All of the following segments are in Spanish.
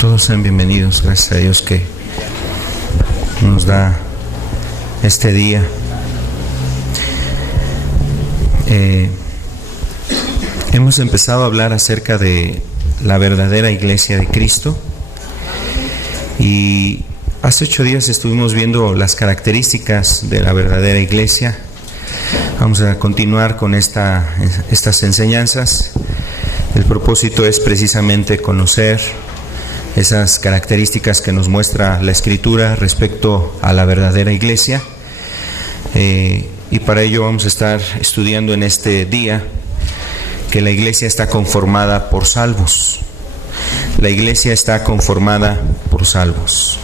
Todos sean bienvenidos, gracias a Dios que nos da este día. Hemos empezado a hablar acerca de la verdadera iglesia de Cristo y hace 8 días estuvimos viendo las características de la verdadera iglesia. Vamos a continuar con estas enseñanzas. El propósito es precisamente conocer esas características que nos muestra la Escritura respecto a la verdadera iglesia. Y para ello vamos a estar estudiando en este día que la iglesia está conformada por salvos. La iglesia está conformada por salvos.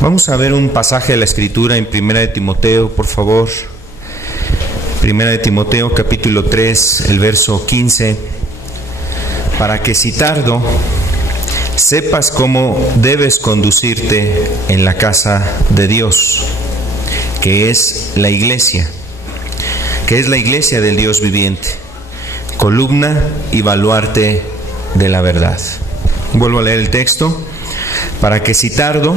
Vamos a ver un pasaje de la Escritura en 1 de Timoteo, por favor. 1 de Timoteo, capítulo 3, el verso 15. Para que si tardo, sepas cómo debes conducirte en la casa de Dios, que es la iglesia del Dios viviente, columna y baluarte de la verdad. Vuelvo a leer el texto. Para que si tardo,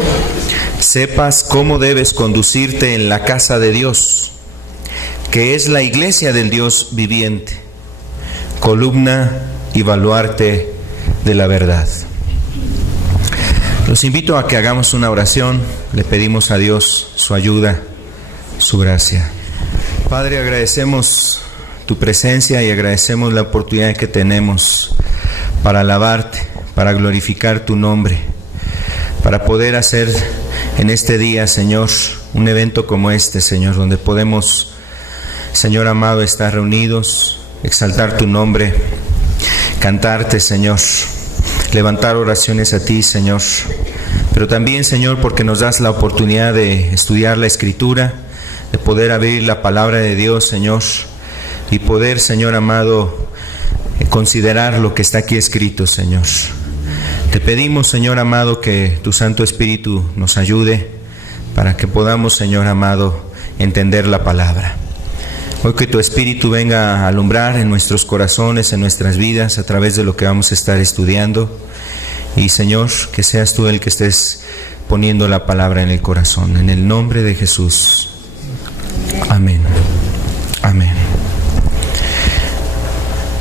sepas cómo debes conducirte en la casa de Dios, que es la iglesia del Dios viviente, columna y baluarte de la verdad. Los invito a que hagamos una oración. Le pedimos a Dios su ayuda, su gracia. Padre, agradecemos tu presencia y agradecemos la oportunidad que tenemos para alabarte, para glorificar tu nombre, para poder hacer en este día, Señor, un evento como este, Señor, donde podemos, Señor amado, estar reunidos, exaltar tu nombre, cantarte, Señor, levantar oraciones a ti, Señor, pero también, Señor, porque nos das la oportunidad de estudiar la Escritura, de poder abrir la palabra de Dios, Señor, y poder, Señor amado, considerar lo que está aquí escrito, Señor. Te pedimos, Señor amado, que tu Santo Espíritu nos ayude para que podamos, Señor amado, entender la palabra. Hoy que tu Espíritu venga a alumbrar en nuestros corazones, en nuestras vidas, a través de lo que vamos a estar estudiando. Y, Señor, que seas tú el que estés poniendo la palabra en el corazón. En el nombre de Jesús. Amén. Amén.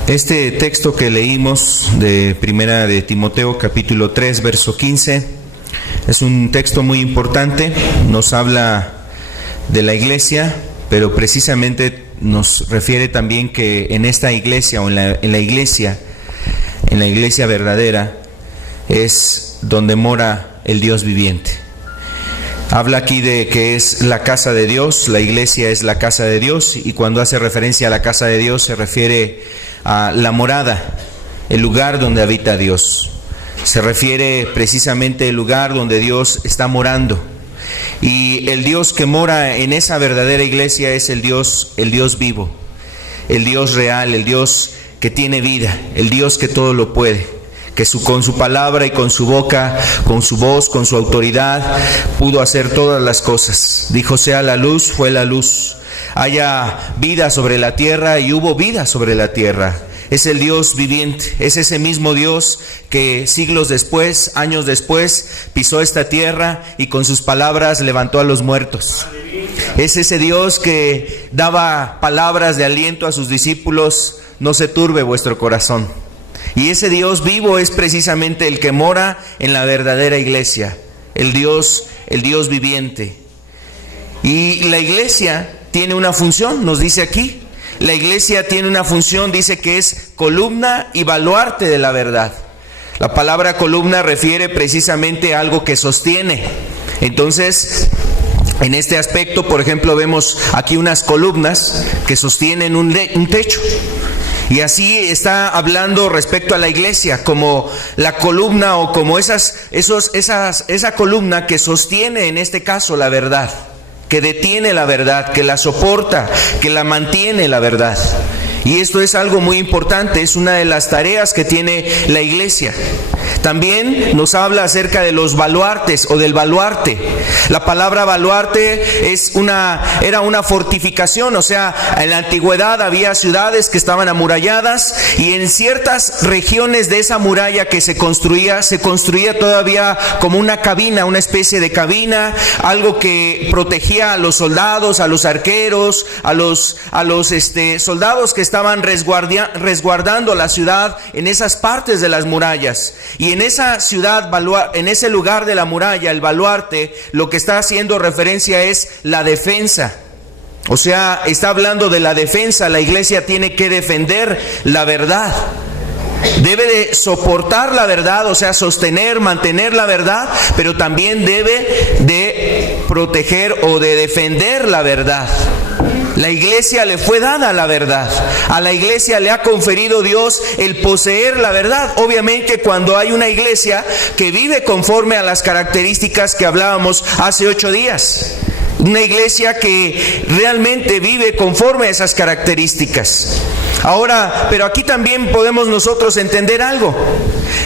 Este texto que leímos de 1 de Timoteo, capítulo 3, verso 15, es un texto muy importante. Nos habla de la iglesia, pero precisamente nos refiere también que en esta iglesia o en la iglesia verdadera es donde mora el Dios viviente. Habla aquí de que es la casa de Dios, la iglesia es la casa de Dios, y cuando hace referencia a la casa de Dios se refiere a la morada, el lugar donde habita Dios. Se refiere precisamente al lugar donde Dios está morando. Y el Dios que mora en esa verdadera iglesia es el Dios vivo, el Dios real, el Dios que tiene vida, el Dios que todo lo puede, que con su palabra y con su boca, con su voz, con su autoridad, pudo hacer todas las cosas. Dijo: sea la luz, fue la luz. Haya vida sobre la tierra, y hubo vida sobre la tierra. Es el Dios viviente, es ese mismo Dios que siglos después, años después, pisó esta tierra y con sus palabras levantó a los muertos. Es ese Dios que daba palabras de aliento a sus discípulos: no se turbe vuestro corazón. Y ese Dios vivo es precisamente el que mora en la verdadera iglesia, el Dios viviente. Y la iglesia tiene una función, nos dice aquí. La iglesia tiene una función, dice que es columna y baluarte de la verdad. La palabra columna refiere precisamente a algo que sostiene. Entonces, en este aspecto, por ejemplo, vemos aquí unas columnas que sostienen un techo. Y así está hablando respecto a la iglesia, como la columna o como esa columna que sostiene en este caso la verdad, que detiene la verdad, que la soporta, que la mantiene la verdad. Y esto es algo muy importante, es una de las tareas que tiene la iglesia. También nos habla acerca de los baluartes o del baluarte. La palabra baluarte era una fortificación, o sea, en la antigüedad había ciudades que estaban amuralladas y en ciertas regiones de esa muralla que se construía todavía como una cabina, una especie de cabina, algo que protegía a los soldados, a los arqueros, a los soldados que estaban resguardando la ciudad en esas partes de las murallas. Y en esa ciudad, en ese lugar de la muralla, el baluarte, lo que está haciendo referencia es la defensa. O sea, está hablando de la defensa. La iglesia tiene que defender la verdad. Debe de soportar la verdad, o sea, sostener, mantener la verdad, pero también debe de proteger o de defender la verdad. La iglesia le fue dada la verdad. A la iglesia le ha conferido Dios el poseer la verdad. Obviamente, cuando hay una iglesia que vive conforme a las características que hablábamos hace 8 días. Una iglesia que realmente vive conforme a esas características. Ahora, pero aquí también podemos nosotros entender algo.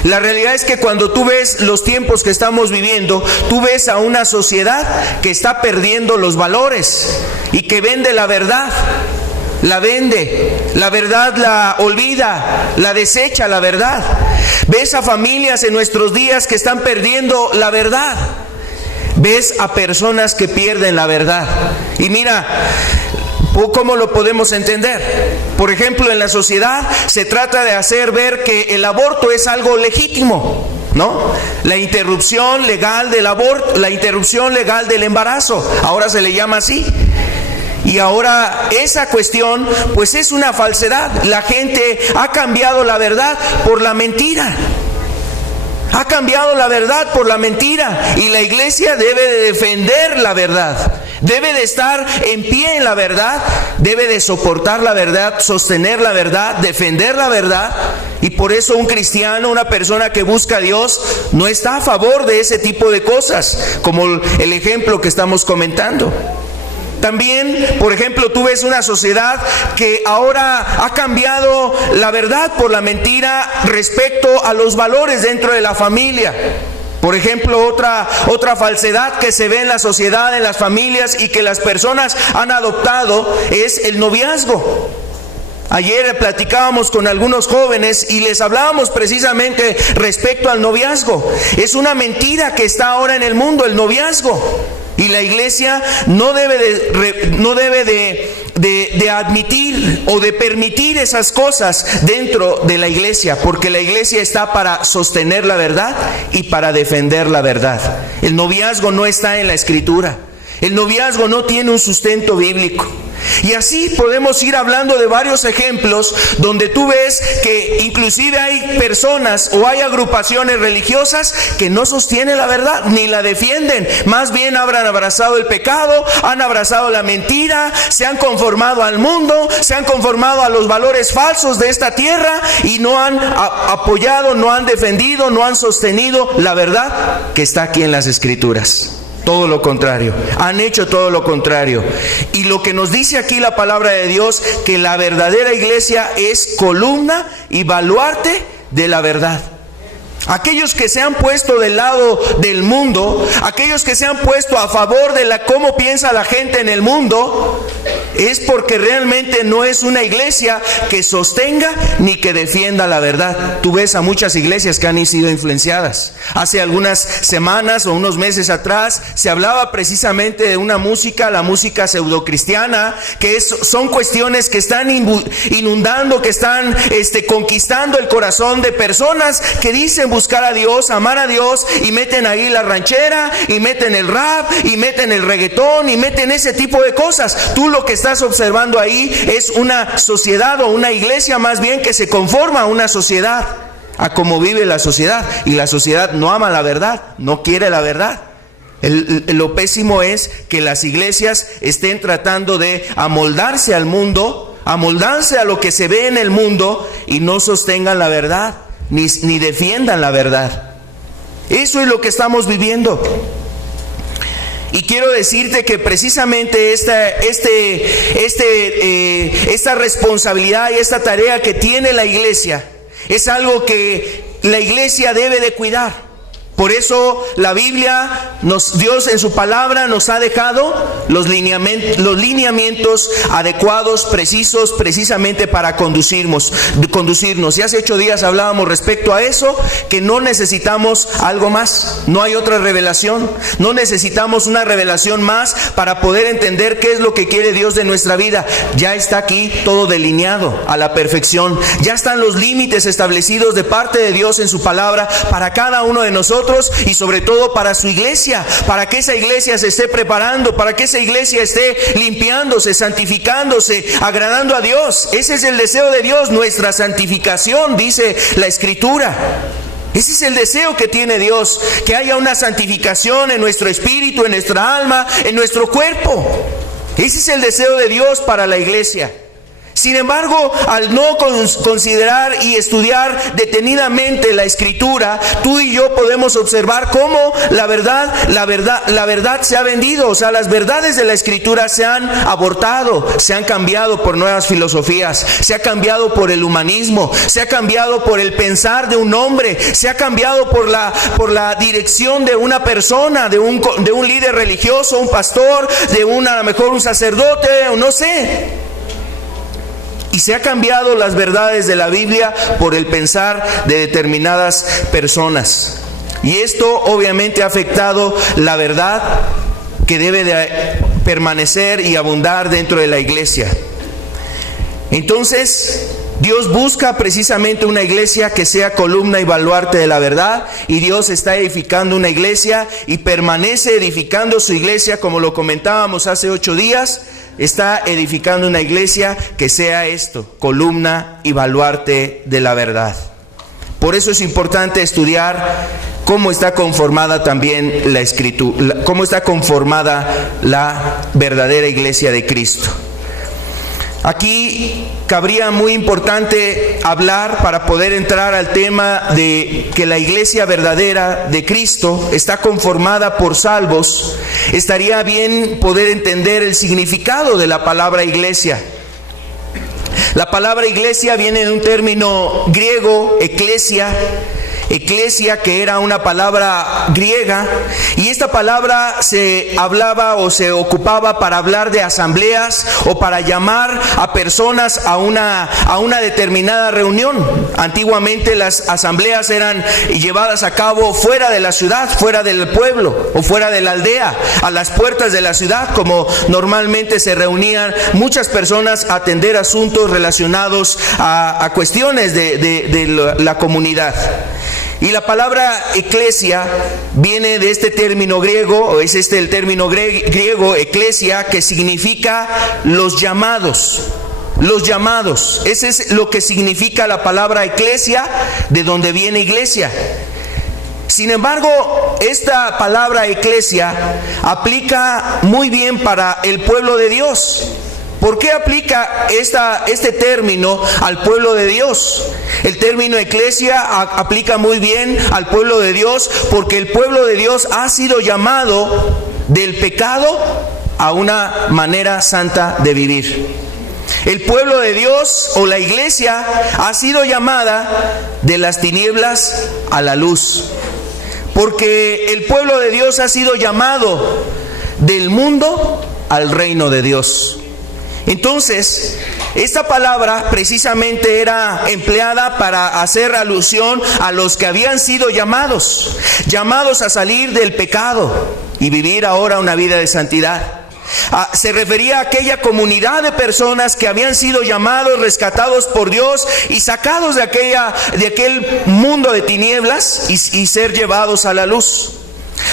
La realidad es que cuando tú ves los tiempos que estamos viviendo, tú ves a una sociedad que está perdiendo los valores y que vende la verdad. La vende, la verdad la olvida, la desecha la verdad. Ves a familias en nuestros días que están perdiendo la verdad. Ves a personas que pierden la verdad. Y mira, ¿cómo lo podemos entender? Por ejemplo, en la sociedad se trata de hacer ver que el aborto es algo legítimo, ¿no? La interrupción legal del aborto, la interrupción legal del embarazo, ahora se le llama así. Y ahora esa cuestión pues es una falsedad. La gente ha cambiado la verdad por la mentira. Ha cambiado la verdad por la mentira. Y la iglesia debe de defender la verdad. Debe de estar en pie en la verdad. Debe de soportar la verdad, sostener la verdad, defender la verdad. Y por eso un cristiano, una persona que busca a Dios, no está a favor de ese tipo de cosas, como el ejemplo que estamos comentando. También, por ejemplo, tú ves una sociedad que ahora ha cambiado la verdad por la mentira respecto a los valores dentro de la familia. Por ejemplo, otra falsedad que se ve en la sociedad, en las familias y que las personas han adoptado es el noviazgo. Ayer platicábamos con algunos jóvenes y les hablábamos precisamente respecto al noviazgo. Es una mentira que está ahora en el mundo, el noviazgo. Y la iglesia no debe de admitir o de permitir esas cosas dentro de la iglesia, porque la iglesia está para sostener la verdad y para defender la verdad. El noviazgo no está en la Escritura. El noviazgo no tiene un sustento bíblico. Y así podemos ir hablando de varios ejemplos donde tú ves que inclusive hay personas o hay agrupaciones religiosas que no sostienen la verdad ni la defienden. Más bien han abrazado el pecado, han abrazado la mentira, se han conformado al mundo, se han conformado a los valores falsos de esta tierra y no han apoyado, no han defendido, no han sostenido la verdad que está aquí en las Escrituras. Todo lo contrario, han hecho todo lo contrario. Y lo que nos dice aquí la palabra de Dios, que la verdadera iglesia es columna y baluarte de la verdad. Aquellos que se han puesto del lado del mundo, aquellos que se han puesto a favor de cómo piensa la gente en el mundo, es porque realmente no es una iglesia que sostenga ni que defienda la verdad. Tú ves a muchas iglesias que han sido influenciadas. Hace algunas semanas o unos meses atrás se hablaba precisamente de una música, la música pseudocristiana, que son cuestiones que están inundando, que están conquistando el corazón de personas que dicen buscar a Dios, amar a Dios, y meten ahí la ranchera, y meten el rap, y meten el reggaetón, y meten ese tipo de cosas. Tú lo que estás observando ahí es una sociedad o una iglesia más bien que se conforma a una sociedad, a cómo vive la sociedad, y la sociedad no ama la verdad, no quiere la verdad. Lo pésimo es que las iglesias estén tratando de amoldarse al mundo, amoldarse a lo que se ve en el mundo, y no sostengan la verdad, ni defiendan la verdad. Eso es lo que estamos viviendo. Y quiero decirte que precisamente esta responsabilidad y esta tarea que tiene la iglesia es algo que la iglesia debe de cuidar. Por eso la Biblia, Dios en su palabra nos ha dejado los lineamientos adecuados, precisos, precisamente para conducirnos. Y hace 8 días hablábamos respecto a eso, que no necesitamos algo más, no hay otra revelación, no necesitamos una revelación más para poder entender qué es lo que quiere Dios de nuestra vida. Ya está aquí todo delineado a la perfección, ya están los límites establecidos de parte de Dios en su palabra para cada uno de nosotros, y sobre todo para su iglesia, para que esa iglesia se esté preparando, para que esa iglesia esté limpiándose, santificándose, agradando a Dios. Ese es el deseo de Dios, nuestra santificación, dice la Escritura. Ese es el deseo que tiene Dios, que haya una santificación en nuestro espíritu, en nuestra alma, en nuestro cuerpo. Ese es el deseo de Dios para la iglesia. Sin embargo, al no considerar y estudiar detenidamente la Escritura, tú y yo podemos observar cómo la verdad se ha vendido. O sea, las verdades de la Escritura se han abortado, se han cambiado por nuevas filosofías, se ha cambiado por el humanismo, se ha cambiado por el pensar de un hombre, se ha cambiado por la dirección de una persona, de un líder religioso, un pastor, a lo mejor un sacerdote, o no sé. Y se ha cambiado las verdades de la Biblia por el pensar de determinadas personas. Y esto obviamente ha afectado la verdad que debe de permanecer y abundar dentro de la iglesia. Entonces, Dios busca precisamente una iglesia que sea columna y baluarte de la verdad, y Dios está edificando una iglesia y permanece edificando su iglesia, como lo comentábamos hace 8 días. Está edificando una iglesia que sea esto, columna y baluarte de la verdad. Por eso es importante estudiar cómo está conformada también la Escritura, cómo está conformada la verdadera iglesia de Cristo. Aquí cabría muy importante hablar, para poder entrar al tema de que la iglesia verdadera de Cristo está conformada por salvos. Estaría bien poder entender el significado de la palabra iglesia. La palabra iglesia viene de un término griego, eclesia, que era una palabra griega, y esta palabra se hablaba o se ocupaba para hablar de asambleas o para llamar a personas a una determinada reunión. Antiguamente las asambleas eran llevadas a cabo fuera de la ciudad, fuera del pueblo o fuera de la aldea, a las puertas de la ciudad, como normalmente se reunían muchas personas a atender asuntos relacionados a cuestiones de la comunidad. Y la palabra eclesia viene de este término griego, o es el término griego eclesia, que significa los llamados. Los llamados, ese es lo que significa la palabra eclesia, de donde viene iglesia. Sin embargo, esta palabra eclesia aplica muy bien para el pueblo de Dios. ¿Por qué aplica este término al pueblo de Dios? El término eclesia aplica muy bien al pueblo de Dios, porque el pueblo de Dios ha sido llamado del pecado a una manera santa de vivir. El pueblo de Dios, o la iglesia, ha sido llamada de las tinieblas a la luz, porque el pueblo de Dios ha sido llamado del mundo al reino de Dios. Entonces, esta palabra precisamente era empleada para hacer alusión a los que habían sido llamados a salir del pecado y vivir ahora una vida de santidad. Se refería a aquella comunidad de personas que habían sido llamados, rescatados por Dios y sacados de aquel mundo de tinieblas y ser llevados a la luz.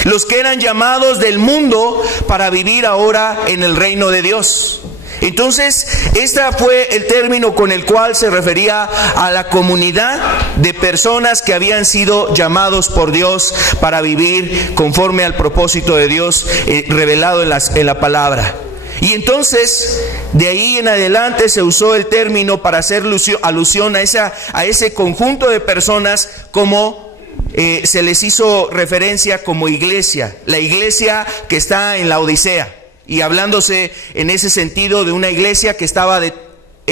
Los que eran llamados del mundo para vivir ahora en el reino de Dios. Entonces, este fue el término con el cual se refería a la comunidad de personas que habían sido llamados por Dios para vivir conforme al propósito de Dios revelado en la palabra. Y entonces, de ahí en adelante se usó el término para hacer alusión a ese conjunto de personas como se les hizo referencia como iglesia, la iglesia que está en la Odisea, y hablándose en ese sentido de una iglesia que estaba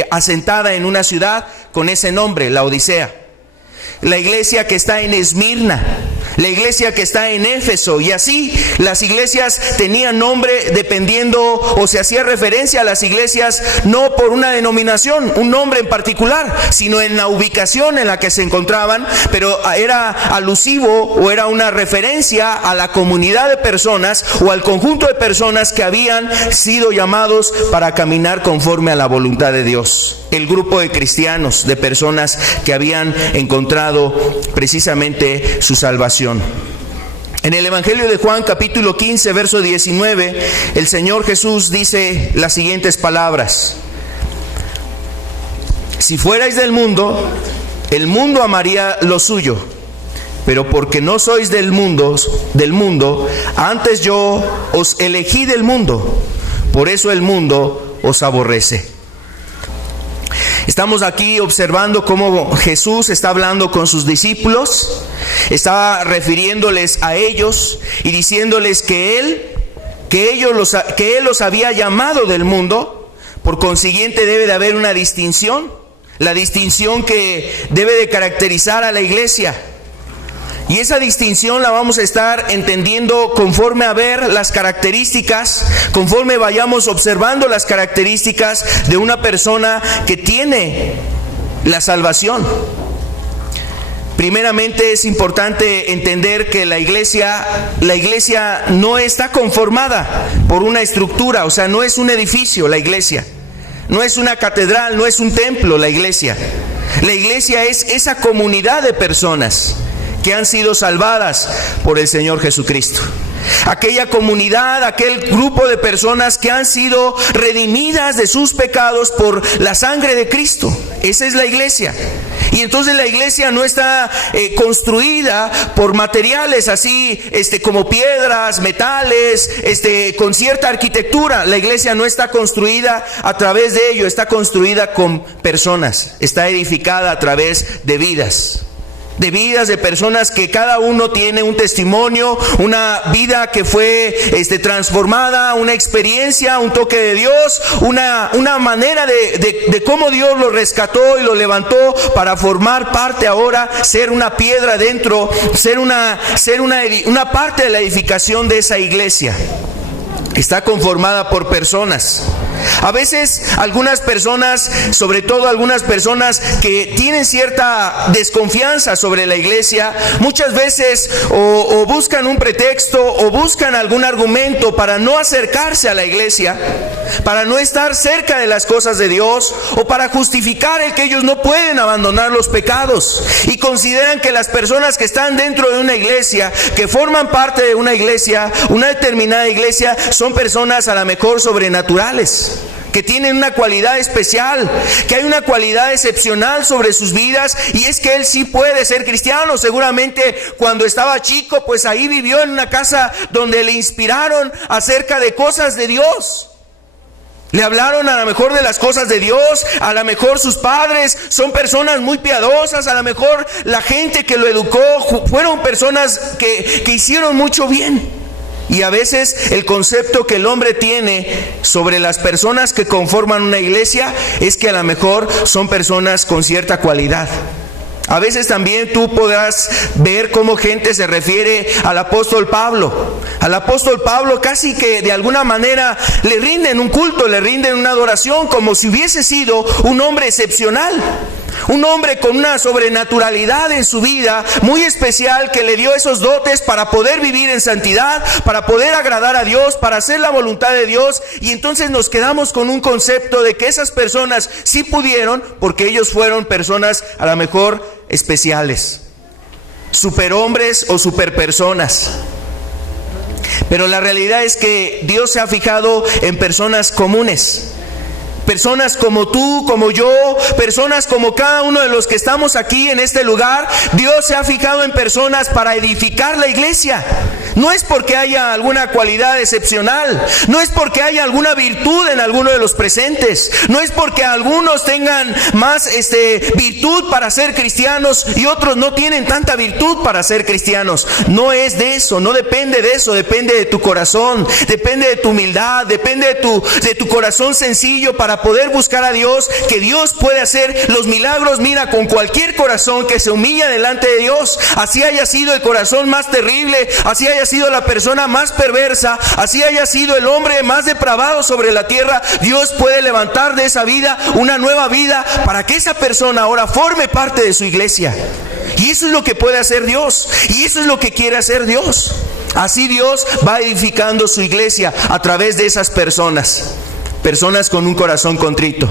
asentada en una ciudad con ese nombre, la Odisea. La iglesia que está en Esmirna, la iglesia que está en Éfeso, y así las iglesias tenían nombre dependiendo, o se hacía referencia a las iglesias no por una denominación, un nombre en particular, sino en la ubicación en la que se encontraban, pero era alusivo o era una referencia a la comunidad de personas o al conjunto de personas que habían sido llamados para caminar conforme a la voluntad de Dios. El grupo de cristianos, de personas que habían encontrado precisamente su salvación. En el Evangelio de Juan, capítulo 15, verso 19, el Señor Jesús dice las siguientes palabras: si fuerais del mundo, el mundo amaría lo suyo, pero porque no sois del mundo, antes yo os elegí del mundo, por eso el mundo os aborrece. Estamos aquí observando cómo Jesús está hablando con sus discípulos, está refiriéndoles a ellos y diciéndoles que Él los había llamado del mundo. Por consiguiente debe de haber una distinción, la distinción que debe de caracterizar a la iglesia. Y esa distinción la vamos a estar entendiendo conforme a ver las características, conforme vayamos observando las características de una persona que tiene la salvación. Primeramente es importante entender que la iglesia no está conformada por una estructura, o sea, no es un edificio la iglesia, no es una catedral, no es un templo la iglesia. La iglesia es esa comunidad de personas que han sido salvadas por el Señor Jesucristo. Aquella comunidad, aquel grupo de personas que han sido redimidas de sus pecados por la sangre de Cristo. Esa es la iglesia. Y entonces la iglesia no está construida por materiales así como piedras, metales, con cierta arquitectura. La iglesia no está construida a través de ello, está construida con personas, está edificada a través de vidas de personas que cada uno tiene un testimonio, una vida que fue transformada, una experiencia, un toque de Dios, una manera de cómo Dios lo rescató y lo levantó para formar parte ahora, ser una piedra dentro, ser una parte de la edificación de esa iglesia. Está conformada por personas. A veces algunas personas, sobre todo algunas personas que tienen cierta desconfianza sobre la iglesia, muchas veces o buscan un pretexto o buscan algún argumento para no acercarse a la iglesia, para no estar cerca de las cosas de Dios, o para justificar el que ellos no pueden abandonar los pecados, y consideran que las personas que están dentro de una iglesia, que forman parte de una iglesia, una determinada iglesia, son personas a lo mejor sobrenaturales, que tienen una cualidad especial, que hay una cualidad excepcional sobre sus vidas, y es que él sí puede ser cristiano. Seguramente cuando estaba chico, pues ahí vivió en una casa donde le inspiraron acerca de cosas de Dios. Le hablaron a lo mejor de las cosas de Dios, a lo mejor sus padres son personas muy piadosas, a lo mejor la gente que lo educó fueron personas que hicieron mucho bien. Y a veces el concepto que el hombre tiene sobre las personas que conforman una iglesia es que a lo mejor son personas con cierta cualidad. A veces también tú podrás ver cómo gente se refiere al apóstol Pablo. Al apóstol Pablo casi que de alguna manera le rinden un culto, le rinden una adoración, como si hubiese sido un hombre excepcional. Un hombre con una sobrenaturalidad en su vida muy especial, que le dio esos dotes para poder vivir en santidad, para poder agradar a Dios, para hacer la voluntad de Dios. Y entonces nos quedamos con un concepto de que esas personas sí pudieron, porque ellos fueron personas a lo mejor especiales, superhombres o superpersonas. Pero la realidad es que Dios se ha fijado en personas comunes. Personas como tú, como yo, personas como cada uno de los que estamos aquí en este lugar. Dios se ha fijado en personas para edificar la iglesia, No es porque haya alguna cualidad excepcional, no es porque haya alguna virtud en alguno de los presentes, no es porque algunos tengan más virtud para ser cristianos y otros no tienen tanta virtud para ser cristianos. No es de eso, no depende de eso, depende de tu corazón, depende de tu humildad, depende de tu corazón sencillo para poder buscar a Dios, que Dios puede hacer los milagros, mira, con cualquier corazón que se humilla delante de Dios. Así haya sido el corazón más terrible, así haya sido la persona más perversa, así haya sido el hombre más depravado sobre la tierra, Dios puede levantar de esa vida una nueva vida para que esa persona ahora forme parte de su iglesia. Y eso es lo que puede hacer Dios, y eso es lo que quiere hacer Dios. Así Dios va edificando su iglesia a través de esas personas. Personas con un corazón contrito,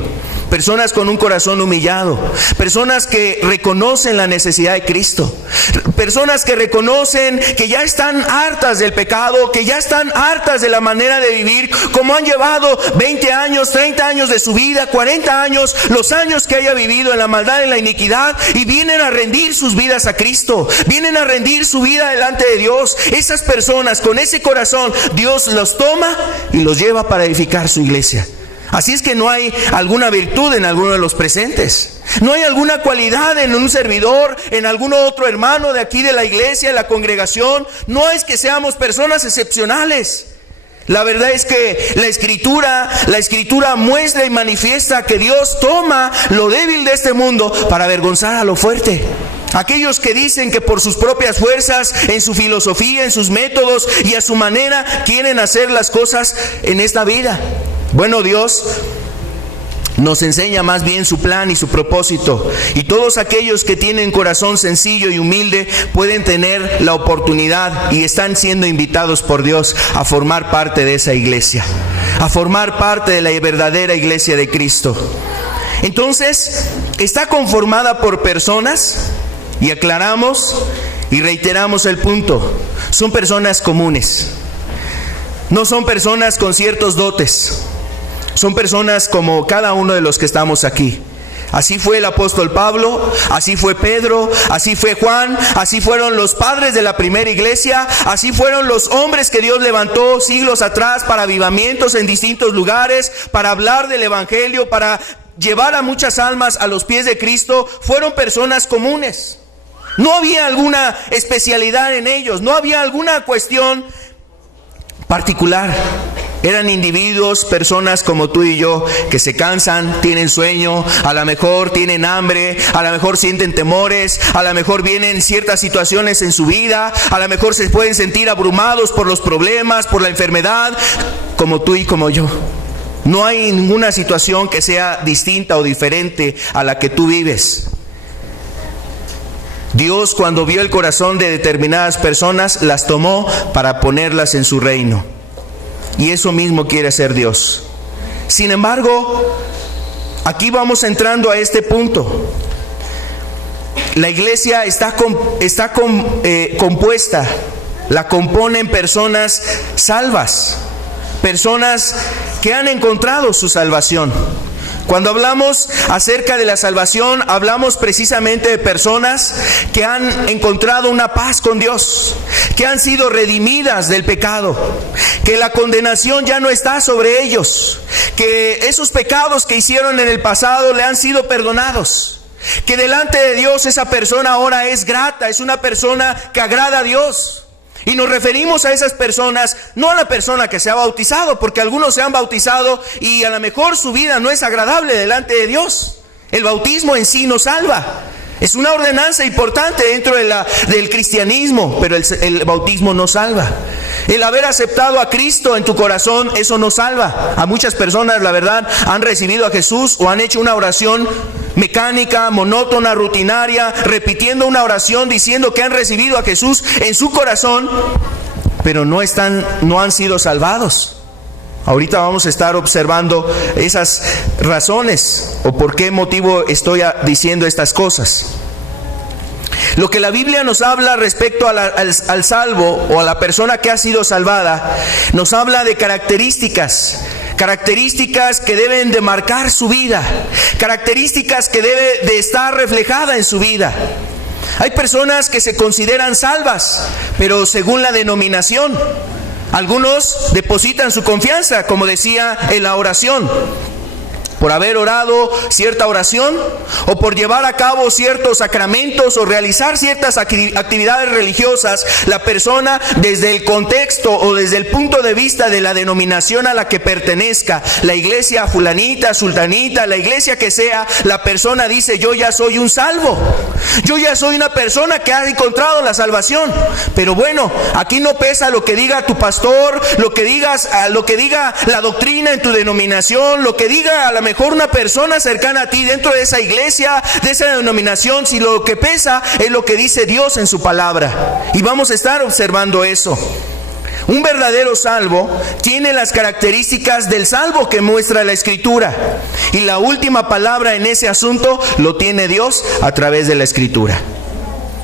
personas con un corazón humillado, personas que reconocen la necesidad de Cristo, personas que reconocen que ya están hartas del pecado, que ya están hartas de la manera de vivir, como han llevado 20 años, 30 años de su vida, 40 años, los años que haya vivido en la maldad, en la iniquidad, y vienen a rendir sus vidas a Cristo, vienen a rendir su vida delante de Dios. Esas personas con ese corazón, Dios los toma y los lleva para edificar su iglesia. Así es que no hay alguna virtud en alguno de los presentes, no hay alguna cualidad en un servidor, en algún otro hermano de aquí de la iglesia, de la congregación. No es que seamos personas excepcionales. La verdad es que la escritura muestra y manifiesta que Dios toma lo débil de este mundo para avergonzar a lo fuerte. Aquellos que dicen que por sus propias fuerzas, en su filosofía, en sus métodos y a su manera quieren hacer las cosas en esta vida. Bueno, Dios nos enseña más bien su plan y su propósito, y todos aquellos que tienen corazón sencillo y humilde pueden tener la oportunidad y están siendo invitados por Dios a formar parte de esa iglesia, a formar parte de la verdadera iglesia de Cristo. Entonces, está conformada por personas, y aclaramos y reiteramos el punto: son personas comunes, no son personas con ciertos dotes. Son personas como cada uno de los que estamos aquí. Así fue el apóstol Pablo, así fue Pedro, así fue Juan, así fueron los padres de la primera iglesia, así fueron los hombres que Dios levantó siglos atrás para avivamientos en distintos lugares, para hablar del evangelio, para llevar a muchas almas a los pies de Cristo. Fueron personas comunes. No había alguna especialidad en ellos, no había alguna cuestión particular. Eran individuos, personas como tú y yo, que se cansan, tienen sueño, a lo mejor tienen hambre, a lo mejor sienten temores, a lo mejor vienen ciertas situaciones en su vida, a lo mejor se pueden sentir abrumados por los problemas, por la enfermedad, como tú y como yo. No hay ninguna situación que sea distinta o diferente a la que tú vives. Dios, cuando vio el corazón de determinadas personas, las tomó para ponerlas en su reino. Y eso mismo quiere hacer Dios. Sin embargo, aquí vamos entrando a este punto. La iglesia está compuesta, la componen personas salvas, personas que han encontrado su salvación. Cuando hablamos acerca de la salvación, hablamos precisamente de personas que han encontrado una paz con Dios, que han sido redimidas del pecado, que la condenación ya no está sobre ellos, que esos pecados que hicieron en el pasado le han sido perdonados, que delante de Dios esa persona ahora es grata, es una persona que agrada a Dios. Y nos referimos a esas personas, no a la persona que se ha bautizado, porque algunos se han bautizado y a lo mejor su vida no es agradable delante de Dios. El bautismo en sí nos salva. Es una ordenanza importante dentro del cristianismo, pero el bautismo no salva. El haber aceptado a Cristo en tu corazón, eso no salva. A muchas personas, la verdad, han recibido a Jesús o han hecho una oración mecánica, monótona, rutinaria, repitiendo una oración diciendo que han recibido a Jesús en su corazón, pero no han sido salvados. Ahorita vamos a estar observando esas razones o por qué motivo estoy diciendo estas cosas. Lo que la Biblia nos habla respecto al salvo o a la persona que ha sido salvada, nos habla de características que deben de marcar su vida, características que debe de estar reflejada en su vida. Hay personas que se consideran salvas, pero según la denominación. Algunos depositan su confianza, como decía en la oración, por haber orado cierta oración o por llevar a cabo ciertos sacramentos o realizar ciertas actividades religiosas. La persona, desde el contexto o desde el punto de vista de la denominación a la que pertenezca, la iglesia fulanita, sultanita, la iglesia que sea, la persona dice: yo ya soy un salvo, yo ya soy una persona que ha encontrado la salvación. Pero bueno, aquí no pesa lo que diga tu pastor, lo que diga la doctrina en tu denominación, lo que diga a la mejor una persona cercana a ti dentro de esa iglesia, de esa denominación. Si lo que pesa es lo que dice Dios en su palabra, y vamos a estar observando eso. Un verdadero salvo tiene las características del salvo que muestra la Escritura, y la última palabra en ese asunto lo tiene Dios a través de la Escritura.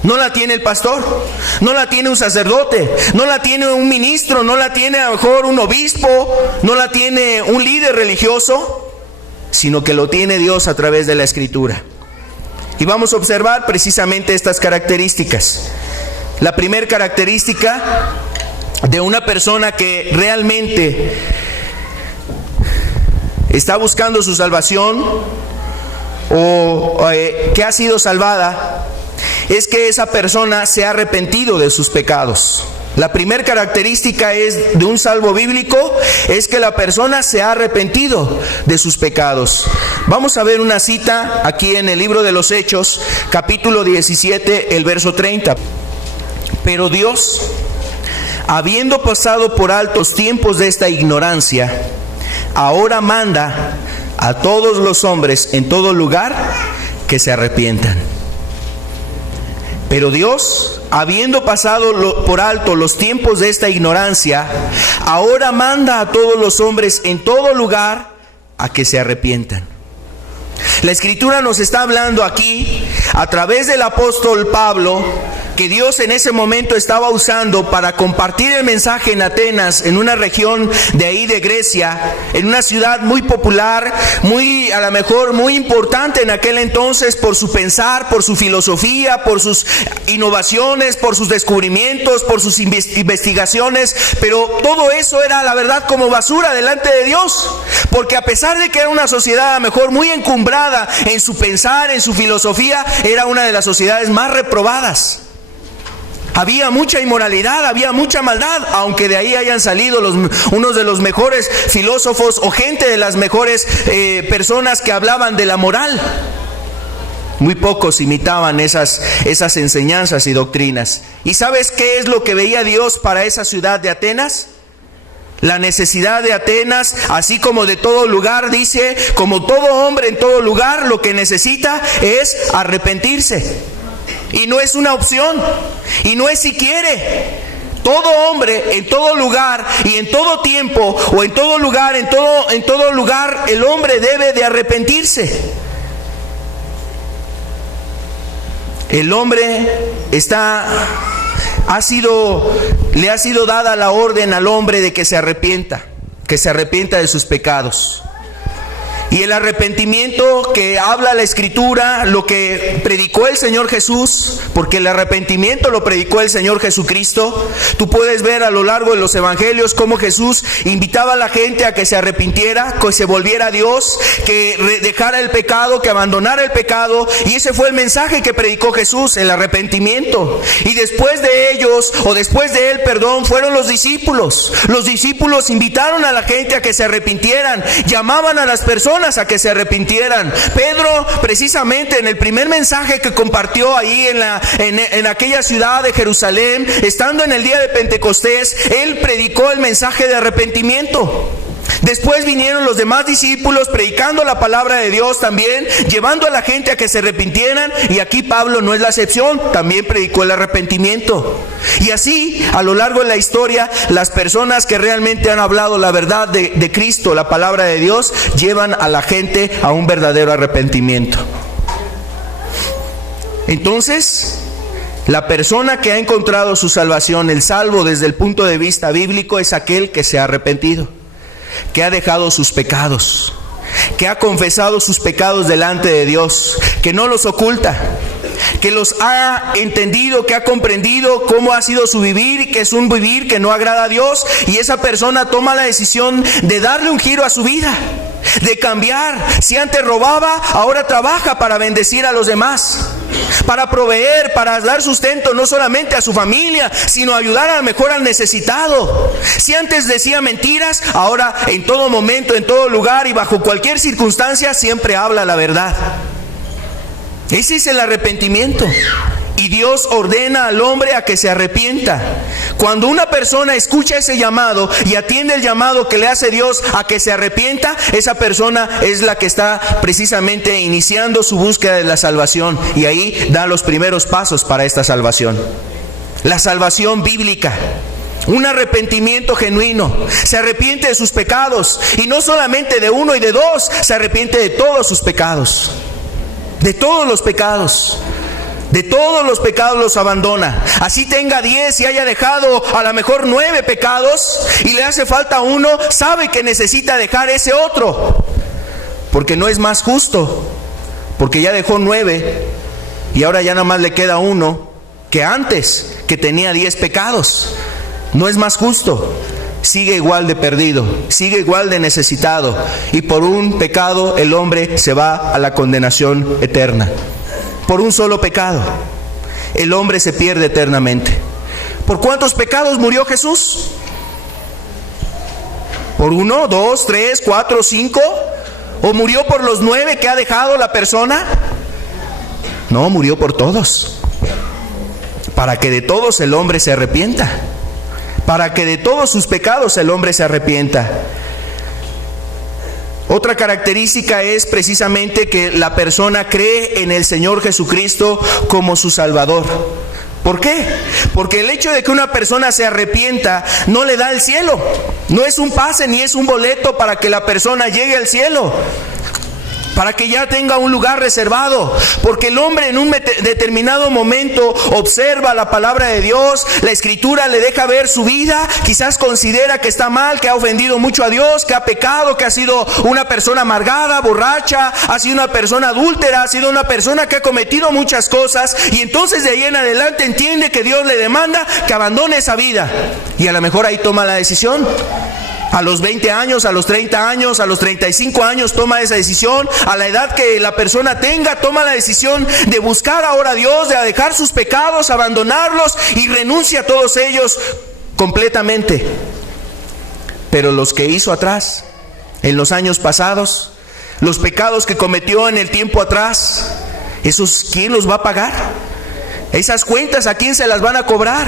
No la tiene el pastor, no la tiene un sacerdote, no la tiene un ministro, no la tiene a lo mejor un obispo, no la tiene un líder religioso, sino que lo tiene Dios a través de la Escritura. Y vamos a observar precisamente estas características. La primera característica de una persona que realmente está buscando su salvación o que ha sido salvada es que esa persona se ha arrepentido de sus pecados. La primera característica de un salvo bíblico es que la persona se ha arrepentido de sus pecados. Vamos a ver una cita aquí en el libro de los Hechos, capítulo 17, el verso 30. Pero Dios, habiendo pasado por alto los tiempos de esta ignorancia, ahora manda a todos los hombres en todo lugar que se arrepientan. Pero Dios, habiendo pasado por alto los tiempos de esta ignorancia, ahora manda a todos los hombres en todo lugar a que se arrepientan. La Escritura nos está hablando aquí a través del apóstol Pablo, que Dios en ese momento estaba usando para compartir el mensaje en Atenas, en una región de ahí de Grecia, en una ciudad muy popular, a lo mejor muy importante en aquel entonces por su pensar, por su filosofía, por sus innovaciones, por sus descubrimientos, por sus investigaciones. Pero todo eso era, la verdad, como basura delante de Dios, porque a pesar de que era una sociedad a lo mejor muy encumbrada en su pensar, en su filosofía, era una de las sociedades más reprobadas. Había mucha inmoralidad, había mucha maldad, aunque de ahí hayan salido unos de los mejores filósofos o gente de las mejores personas que hablaban de la moral. Muy pocos imitaban esas enseñanzas y doctrinas. ¿Y sabes qué es lo que veía Dios para esa ciudad de Atenas? La necesidad de Atenas, así como de todo lugar, dice, como todo hombre en todo lugar, lo que necesita es arrepentirse. Y no es una opción, y no es si quiere. Todo hombre en todo lugar y en todo tiempo, o en todo lugar, en todo lugar, el hombre debe de arrepentirse. El hombre le ha sido dada la orden al hombre de que se arrepienta de sus pecados. Y el arrepentimiento que habla la Escritura, lo que predicó el Señor Jesús, porque el arrepentimiento lo predicó el Señor Jesucristo. Tú puedes ver a lo largo de los evangelios cómo Jesús invitaba a la gente a que se arrepintiera, que se volviera a Dios, que dejara el pecado, que abandonara el pecado. Y ese fue el mensaje que predicó Jesús, el arrepentimiento. Y después de él, fueron los discípulos. Los discípulos invitaron a la gente a que se arrepintieran, llamaban a las personas a que se arrepintieran. Pedro, precisamente en el primer mensaje que compartió ahí en aquella ciudad de Jerusalén, estando en el día de Pentecostés, él predicó el mensaje de arrepentimiento. Después vinieron los demás discípulos predicando la palabra de Dios también, llevando a la gente a que se arrepintieran, y aquí Pablo no es la excepción, también predicó el arrepentimiento. Y así, a lo largo de la historia, las personas que realmente han hablado la verdad de Cristo, la palabra de Dios, llevan a la gente a un verdadero arrepentimiento. Entonces, la persona que ha encontrado su salvación, el salvo desde el punto de vista bíblico, es aquel que se ha arrepentido, que ha dejado sus pecados, que ha confesado sus pecados delante de Dios, que no los oculta, que los ha entendido, que ha comprendido cómo ha sido su vivir y que es un vivir que no agrada a Dios, y esa persona toma la decisión de darle un giro a su vida, de cambiar. Si antes robaba, ahora trabaja para bendecir a los demás, para proveer, para dar sustento no solamente a su familia, sino ayudar a lo mejor al necesitado. Si antes decía mentiras, ahora en todo momento, en todo lugar y bajo cualquier circunstancia siempre habla la verdad. Ese es el arrepentimiento. Y Dios ordena al hombre a que se arrepienta. Cuando una persona escucha ese llamado y atiende el llamado que le hace Dios a que se arrepienta, esa persona es la que está precisamente iniciando su búsqueda de la salvación, y ahí da los primeros pasos para esta salvación. La salvación bíblica. Un arrepentimiento genuino. Se arrepiente de sus pecados, y no solamente de uno y de dos, se arrepiente de todos sus pecados. De todos los pecados. De todos los pecados los abandona. Así tenga 10 y haya dejado a lo mejor 9 pecados y le hace falta uno, sabe que necesita dejar ese otro, porque no es más justo, porque ya dejó 9 y ahora ya nada más le queda uno, que antes que tenía 10 pecados. No es más justo. Sigue igual de perdido, sigue igual de necesitado, y por un pecado el hombre se va a la condenación eterna. Por un solo pecado el hombre se pierde eternamente. ¿Por cuántos pecados murió Jesús? ¿Por 1, 2, 3, 4, 5? ¿O murió por los 9 que ha dejado la persona? No, murió por todos, para que de todos el hombre se arrepienta, para que de todos sus pecados el hombre se arrepienta. Otra característica es precisamente que la persona cree en el Señor Jesucristo como su Salvador. ¿Por qué? Porque el hecho de que una persona se arrepienta no le da el cielo. No es un pase ni es un boleto para que la persona llegue al cielo, para que ya tenga un lugar reservado. Porque el hombre en un determinado momento observa la palabra de Dios, la Escritura le deja ver su vida, quizás considera que está mal, que ha ofendido mucho a Dios, que ha pecado, que ha sido una persona amargada, borracha, ha sido una persona adúltera, ha sido una persona que ha cometido muchas cosas, y entonces de ahí en adelante entiende que Dios le demanda que abandone esa vida, y a lo mejor ahí toma la decisión. A los 20 años, a los 30 años, a los 35 años toma esa decisión. A la edad que la persona tenga, toma la decisión de buscar ahora a Dios, de dejar sus pecados, abandonarlos, y renuncia a todos ellos completamente. Pero los que hizo atrás, en los años pasados, los pecados que cometió en el tiempo atrás, ¿esos quién los va a pagar? Esas cuentas, ¿a quién se las van a cobrar?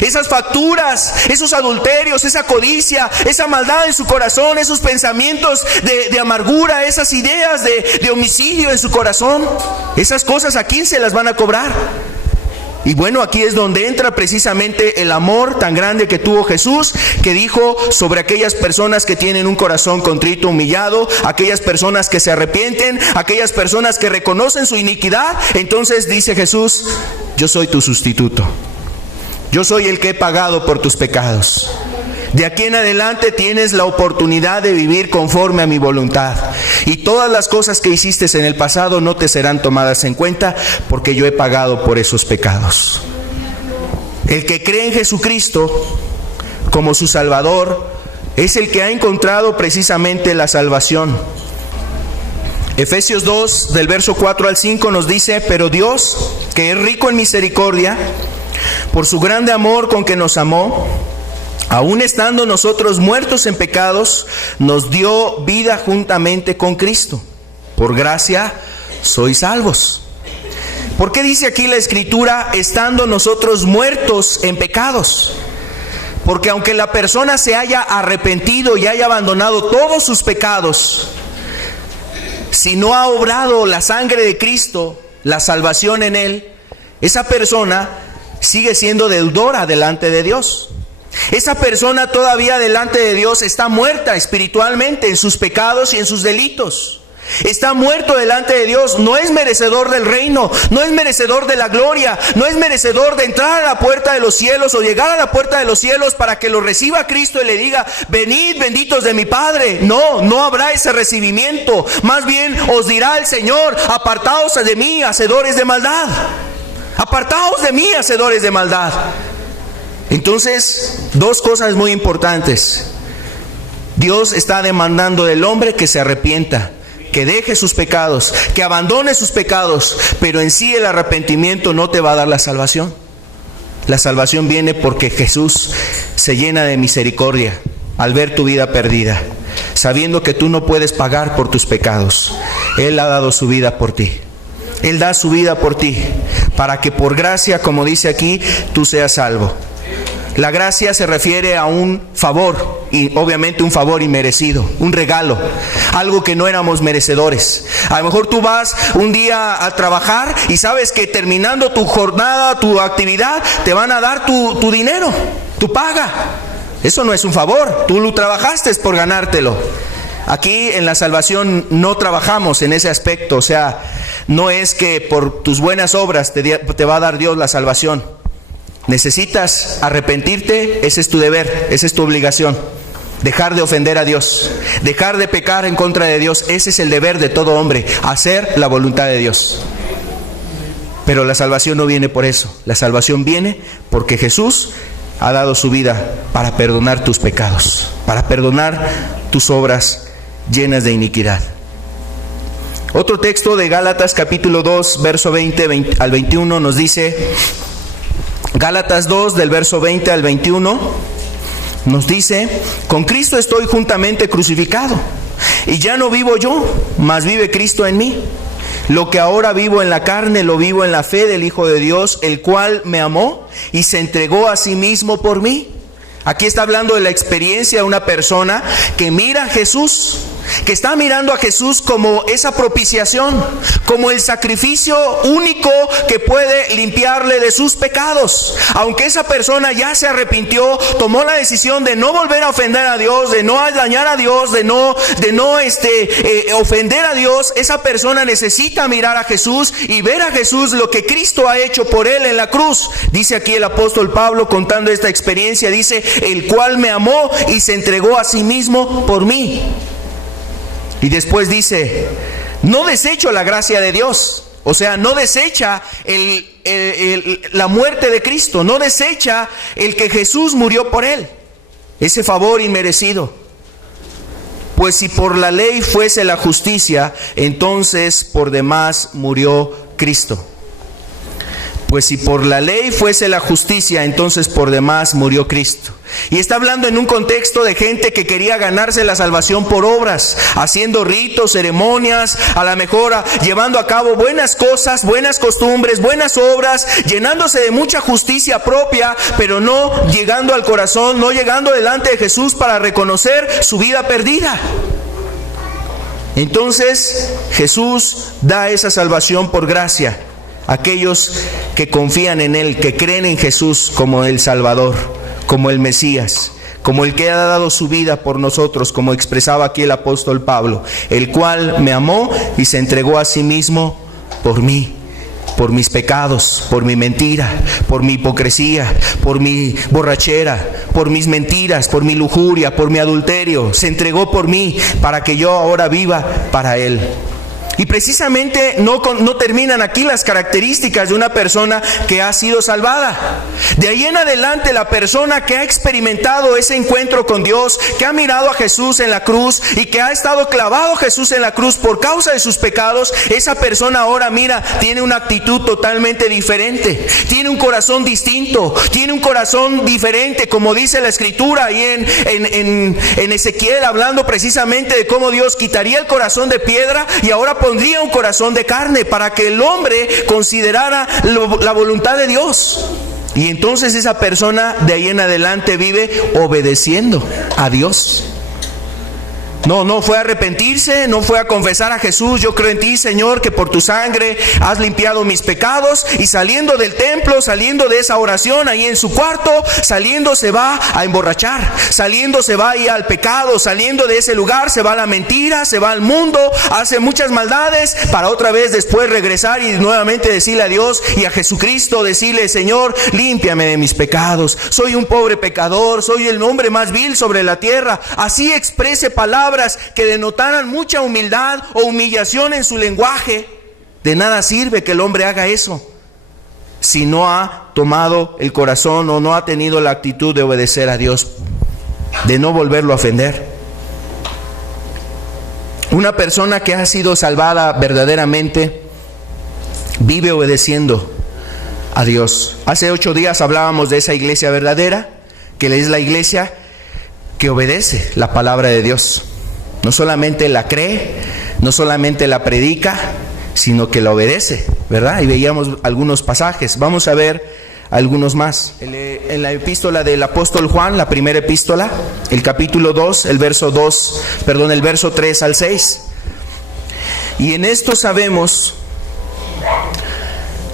Esas facturas, esos adulterios, esa codicia, esa maldad en su corazón, esos pensamientos de amargura, esas ideas de homicidio en su corazón, esas cosas, ¿a quién se las van a cobrar? Y bueno, aquí es donde entra precisamente el amor tan grande que tuvo Jesús, que dijo sobre aquellas personas que tienen un corazón contrito, humillado, aquellas personas que se arrepienten, aquellas personas que reconocen su iniquidad. Entonces dice Jesús: yo soy tu sustituto, yo soy el que he pagado por tus pecados. De aquí en adelante tienes la oportunidad de vivir conforme a mi voluntad, y todas las cosas que hiciste en el pasado no te serán tomadas en cuenta, porque yo he pagado por esos pecados. El que cree en Jesucristo como su Salvador es el que ha encontrado precisamente la salvación. Efesios 2, del verso 4 al 5 nos dice: pero Dios, que es rico en misericordia, por su grande amor con que nos amó, aun estando nosotros muertos en pecados, nos dio vida juntamente con Cristo. Por gracia sois salvos. ¿Por qué dice aquí la Escritura estando nosotros muertos en pecados? Porque aunque la persona se haya arrepentido y haya abandonado todos sus pecados, si no ha obrado la sangre de Cristo, la salvación en él, esa persona sigue siendo deudora delante de Dios. Esa persona todavía delante de Dios está muerta espiritualmente en sus pecados y en sus delitos. Está muerto delante de Dios, no es merecedor del reino, no es merecedor de la gloria, no es merecedor de entrar a la puerta de los cielos o llegar a la puerta de los cielos para que lo reciba Cristo y le diga: venid benditos de mi Padre. No habrá ese recibimiento. Más bien os dirá el Señor: apartaos de mí, hacedores de maldad. Apartaos de mí, hacedores de maldad. Entonces, dos cosas muy importantes. Dios está demandando del hombre que se arrepienta, que deje sus pecados, que abandone sus pecados, pero en sí el arrepentimiento no te va a dar la salvación. La salvación viene porque Jesús se llena de misericordia al ver tu vida perdida, sabiendo que tú no puedes pagar por tus pecados. Él ha dado su vida por ti. Él da su vida por ti, para que por gracia, como dice aquí, tú seas salvo. La gracia se refiere a un favor, y obviamente un favor inmerecido, un regalo, algo que no éramos merecedores. A lo mejor tú vas un día a trabajar y sabes que terminando tu jornada, tu actividad, te van a dar tu dinero, tu paga. Eso no es un favor, tú lo trabajaste por ganártelo. Aquí en la salvación no trabajamos en ese aspecto, o sea, no es que por tus buenas obras te va a dar Dios la salvación. Necesitas arrepentirte, ese es tu deber, esa es tu obligación. Dejar de ofender a Dios, dejar de pecar en contra de Dios, ese es el deber de todo hombre, hacer la voluntad de Dios. Pero la salvación no viene por eso, la salvación viene porque Jesús ha dado su vida para perdonar tus pecados, para perdonar tus obras llenas de iniquidad. Otro texto de Gálatas capítulo 2, verso 20 al 21 nos dice, Gálatas 2 del verso 20 al 21 nos dice, con Cristo estoy juntamente crucificado, y ya no vivo yo, mas vive Cristo en mí. Lo que ahora vivo en la carne, lo vivo en la fe del Hijo de Dios, el cual me amó y se entregó a sí mismo por mí. Aquí está hablando de la experiencia de una persona que mira a Jesús, que está mirando a Jesús como esa propiciación, como el sacrificio único que puede limpiarle de sus pecados. Aunque esa persona ya se arrepintió, tomó la decisión de no volver a ofender a Dios, de no dañar a Dios, de no ofender a Dios, esa persona necesita mirar a Jesús y ver a Jesús lo que Cristo ha hecho por él en la cruz. Dice aquí el apóstol Pablo contando esta experiencia, dice, el cual me amó y se entregó a sí mismo por mí. Y después dice, no desecho la gracia de Dios. O sea, no desecha la muerte de Cristo, no desecha el que Jesús murió por él, ese favor inmerecido. Pues si por la ley fuese la justicia, entonces por demás murió Cristo. Pues si por la ley fuese la justicia, entonces por demás murió Cristo. Y está hablando en un contexto de gente que quería ganarse la salvación por obras, haciendo ritos, ceremonias, a lo mejor llevando a cabo buenas cosas, buenas costumbres, buenas obras, llenándose de mucha justicia propia, pero no llegando al corazón, no llegando delante de Jesús para reconocer su vida perdida. Entonces Jesús da esa salvación por gracia a aquellos que confían en Él, que creen en Jesús como el Salvador, como el Mesías, como el que ha dado su vida por nosotros, como expresaba aquí el apóstol Pablo, el cual me amó y se entregó a sí mismo por mí, por mis pecados, por mi mentira, por mi hipocresía, por mi borrachera, por mis mentiras, por mi lujuria, por mi adulterio. Se entregó por mí para que yo ahora viva para Él. Y precisamente no terminan aquí las características de una persona que ha sido salvada. De ahí en adelante, la persona que ha experimentado ese encuentro con Dios, que ha mirado a Jesús en la cruz y que ha estado clavado Jesús en la cruz por causa de sus pecados, esa persona ahora, mira, tiene una actitud totalmente diferente, tiene un corazón distinto, tiene un corazón diferente, como dice la Escritura ahí en Ezequiel, hablando precisamente de cómo Dios quitaría el corazón de piedra y ahora pondría un corazón de carne para que el hombre considerara la voluntad de Dios. Y entonces esa persona de ahí en adelante vive obedeciendo a Dios. No fue a arrepentirse, no fue a confesar a Jesús, yo creo en ti, Señor, que por tu sangre has limpiado mis pecados, y saliendo del templo, saliendo de esa oración ahí en su cuarto, saliendo se va a emborrachar, saliendo se va ahí al pecado, saliendo de ese lugar se va a la mentira, se va al mundo, hace muchas maldades para otra vez después regresar y nuevamente decirle a Dios y a Jesucristo, decirle, Señor, límpiame de mis pecados, soy un pobre pecador, soy el hombre más vil sobre la tierra. Así exprese palabras que denotaran mucha humildad o humillación en su lenguaje. De nada sirve que el hombre haga eso si no ha tomado el corazón o no ha tenido la actitud de obedecer a Dios, de no volverlo a ofender. Una persona que ha sido salvada verdaderamente vive obedeciendo a Dios. Hace 8 días hablábamos de esa iglesia verdadera, que es la iglesia que obedece la palabra de Dios. No solamente la cree, no solamente la predica, sino que la obedece, ¿verdad? Y veíamos algunos pasajes. Vamos a ver algunos más. En la epístola del apóstol Juan, la primera epístola, el capítulo 2, el verso 3 al 6. Y en esto sabemos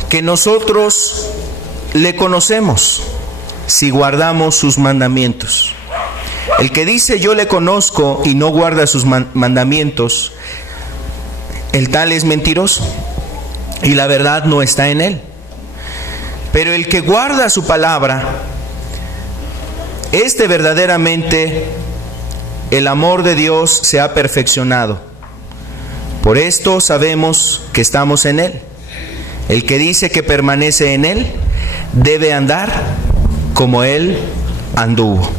que nosotros le conocemos si guardamos sus mandamientos. El que dice yo le conozco y no guarda sus mandamientos, el tal es mentiroso y la verdad no está en él. Pero el que guarda su palabra, este verdaderamente el amor de Dios se ha perfeccionado. Por esto sabemos que estamos en él. El que dice que permanece en él debe andar como él anduvo.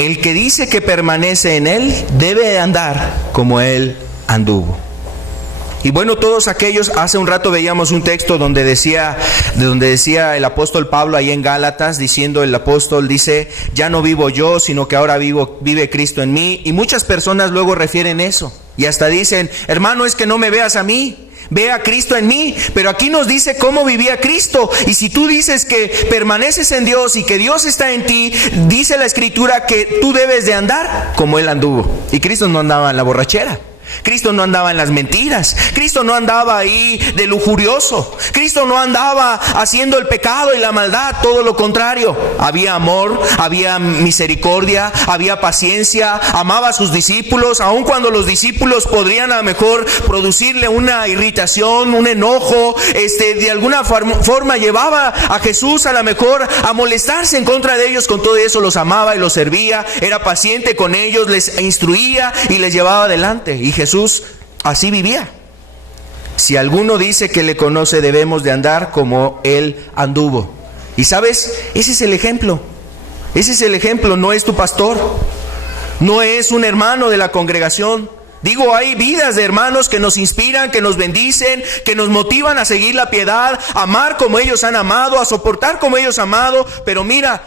El que dice que permanece en él debe andar como él anduvo. Y bueno, todos aquellos, hace un rato veíamos un texto donde decía el apóstol Pablo ahí en Gálatas, diciendo, el apóstol dice, ya no vivo yo, sino que ahora vive Cristo en mí. Y muchas personas luego refieren eso y hasta dicen, hermano, es que no me veas a mí, ve a Cristo en mí. Pero aquí nos dice cómo vivía Cristo. Y si tú dices que permaneces en Dios y que Dios está en ti, dice la Escritura que tú debes de andar como Él anduvo. Y Cristo no andaba en la borrachera. Cristo no andaba en las mentiras. Cristo no andaba ahí de lujurioso. Cristo no andaba haciendo el pecado y la maldad, todo lo contrario. Había amor, había misericordia, había paciencia, amaba a sus discípulos, aun cuando los discípulos podrían a lo mejor producirle una irritación, un enojo, de alguna forma llevaba a Jesús a lo mejor a molestarse en contra de ellos. Con todo eso los amaba y los servía, era paciente con ellos, les instruía y les llevaba adelante. Y Jesús así vivía. Si alguno dice que le conoce, debemos de andar como Él anduvo. Y sabes, ese es el ejemplo. Ese es el ejemplo, no es tu pastor, no es un hermano de la congregación. Digo, hay vidas de hermanos que nos inspiran, que nos bendicen, que nos motivan a seguir la piedad, a amar como ellos han amado, a soportar como ellos han amado. Pero mira,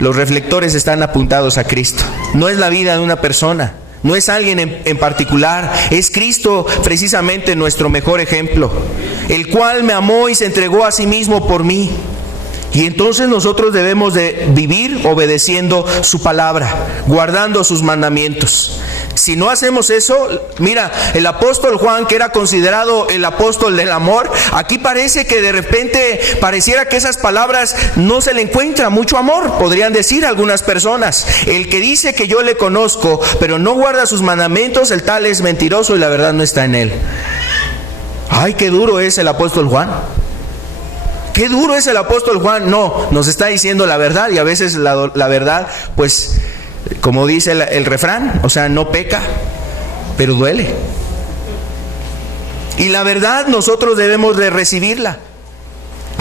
los reflectores están apuntados a Cristo. No es la vida de una persona, no es alguien en particular, es Cristo precisamente nuestro mejor ejemplo, el cual me amó y se entregó a sí mismo por mí. Y entonces nosotros debemos de vivir obedeciendo su palabra, guardando sus mandamientos. Si no hacemos eso, mira, el apóstol Juan, que era considerado el apóstol del amor, aquí parece que de repente pareciera que esas palabras no se le encuentra mucho amor, podrían decir algunas personas. El que dice que yo le conozco, pero no guarda sus mandamientos, el tal es mentiroso y la verdad no está en él. Ay, qué duro es el apóstol Juan. Qué duro es el apóstol Juan. No, nos está diciendo la verdad, y a veces la verdad, pues, como dice el refrán, o sea, no peca, pero duele. Y la verdad nosotros debemos de recibirla,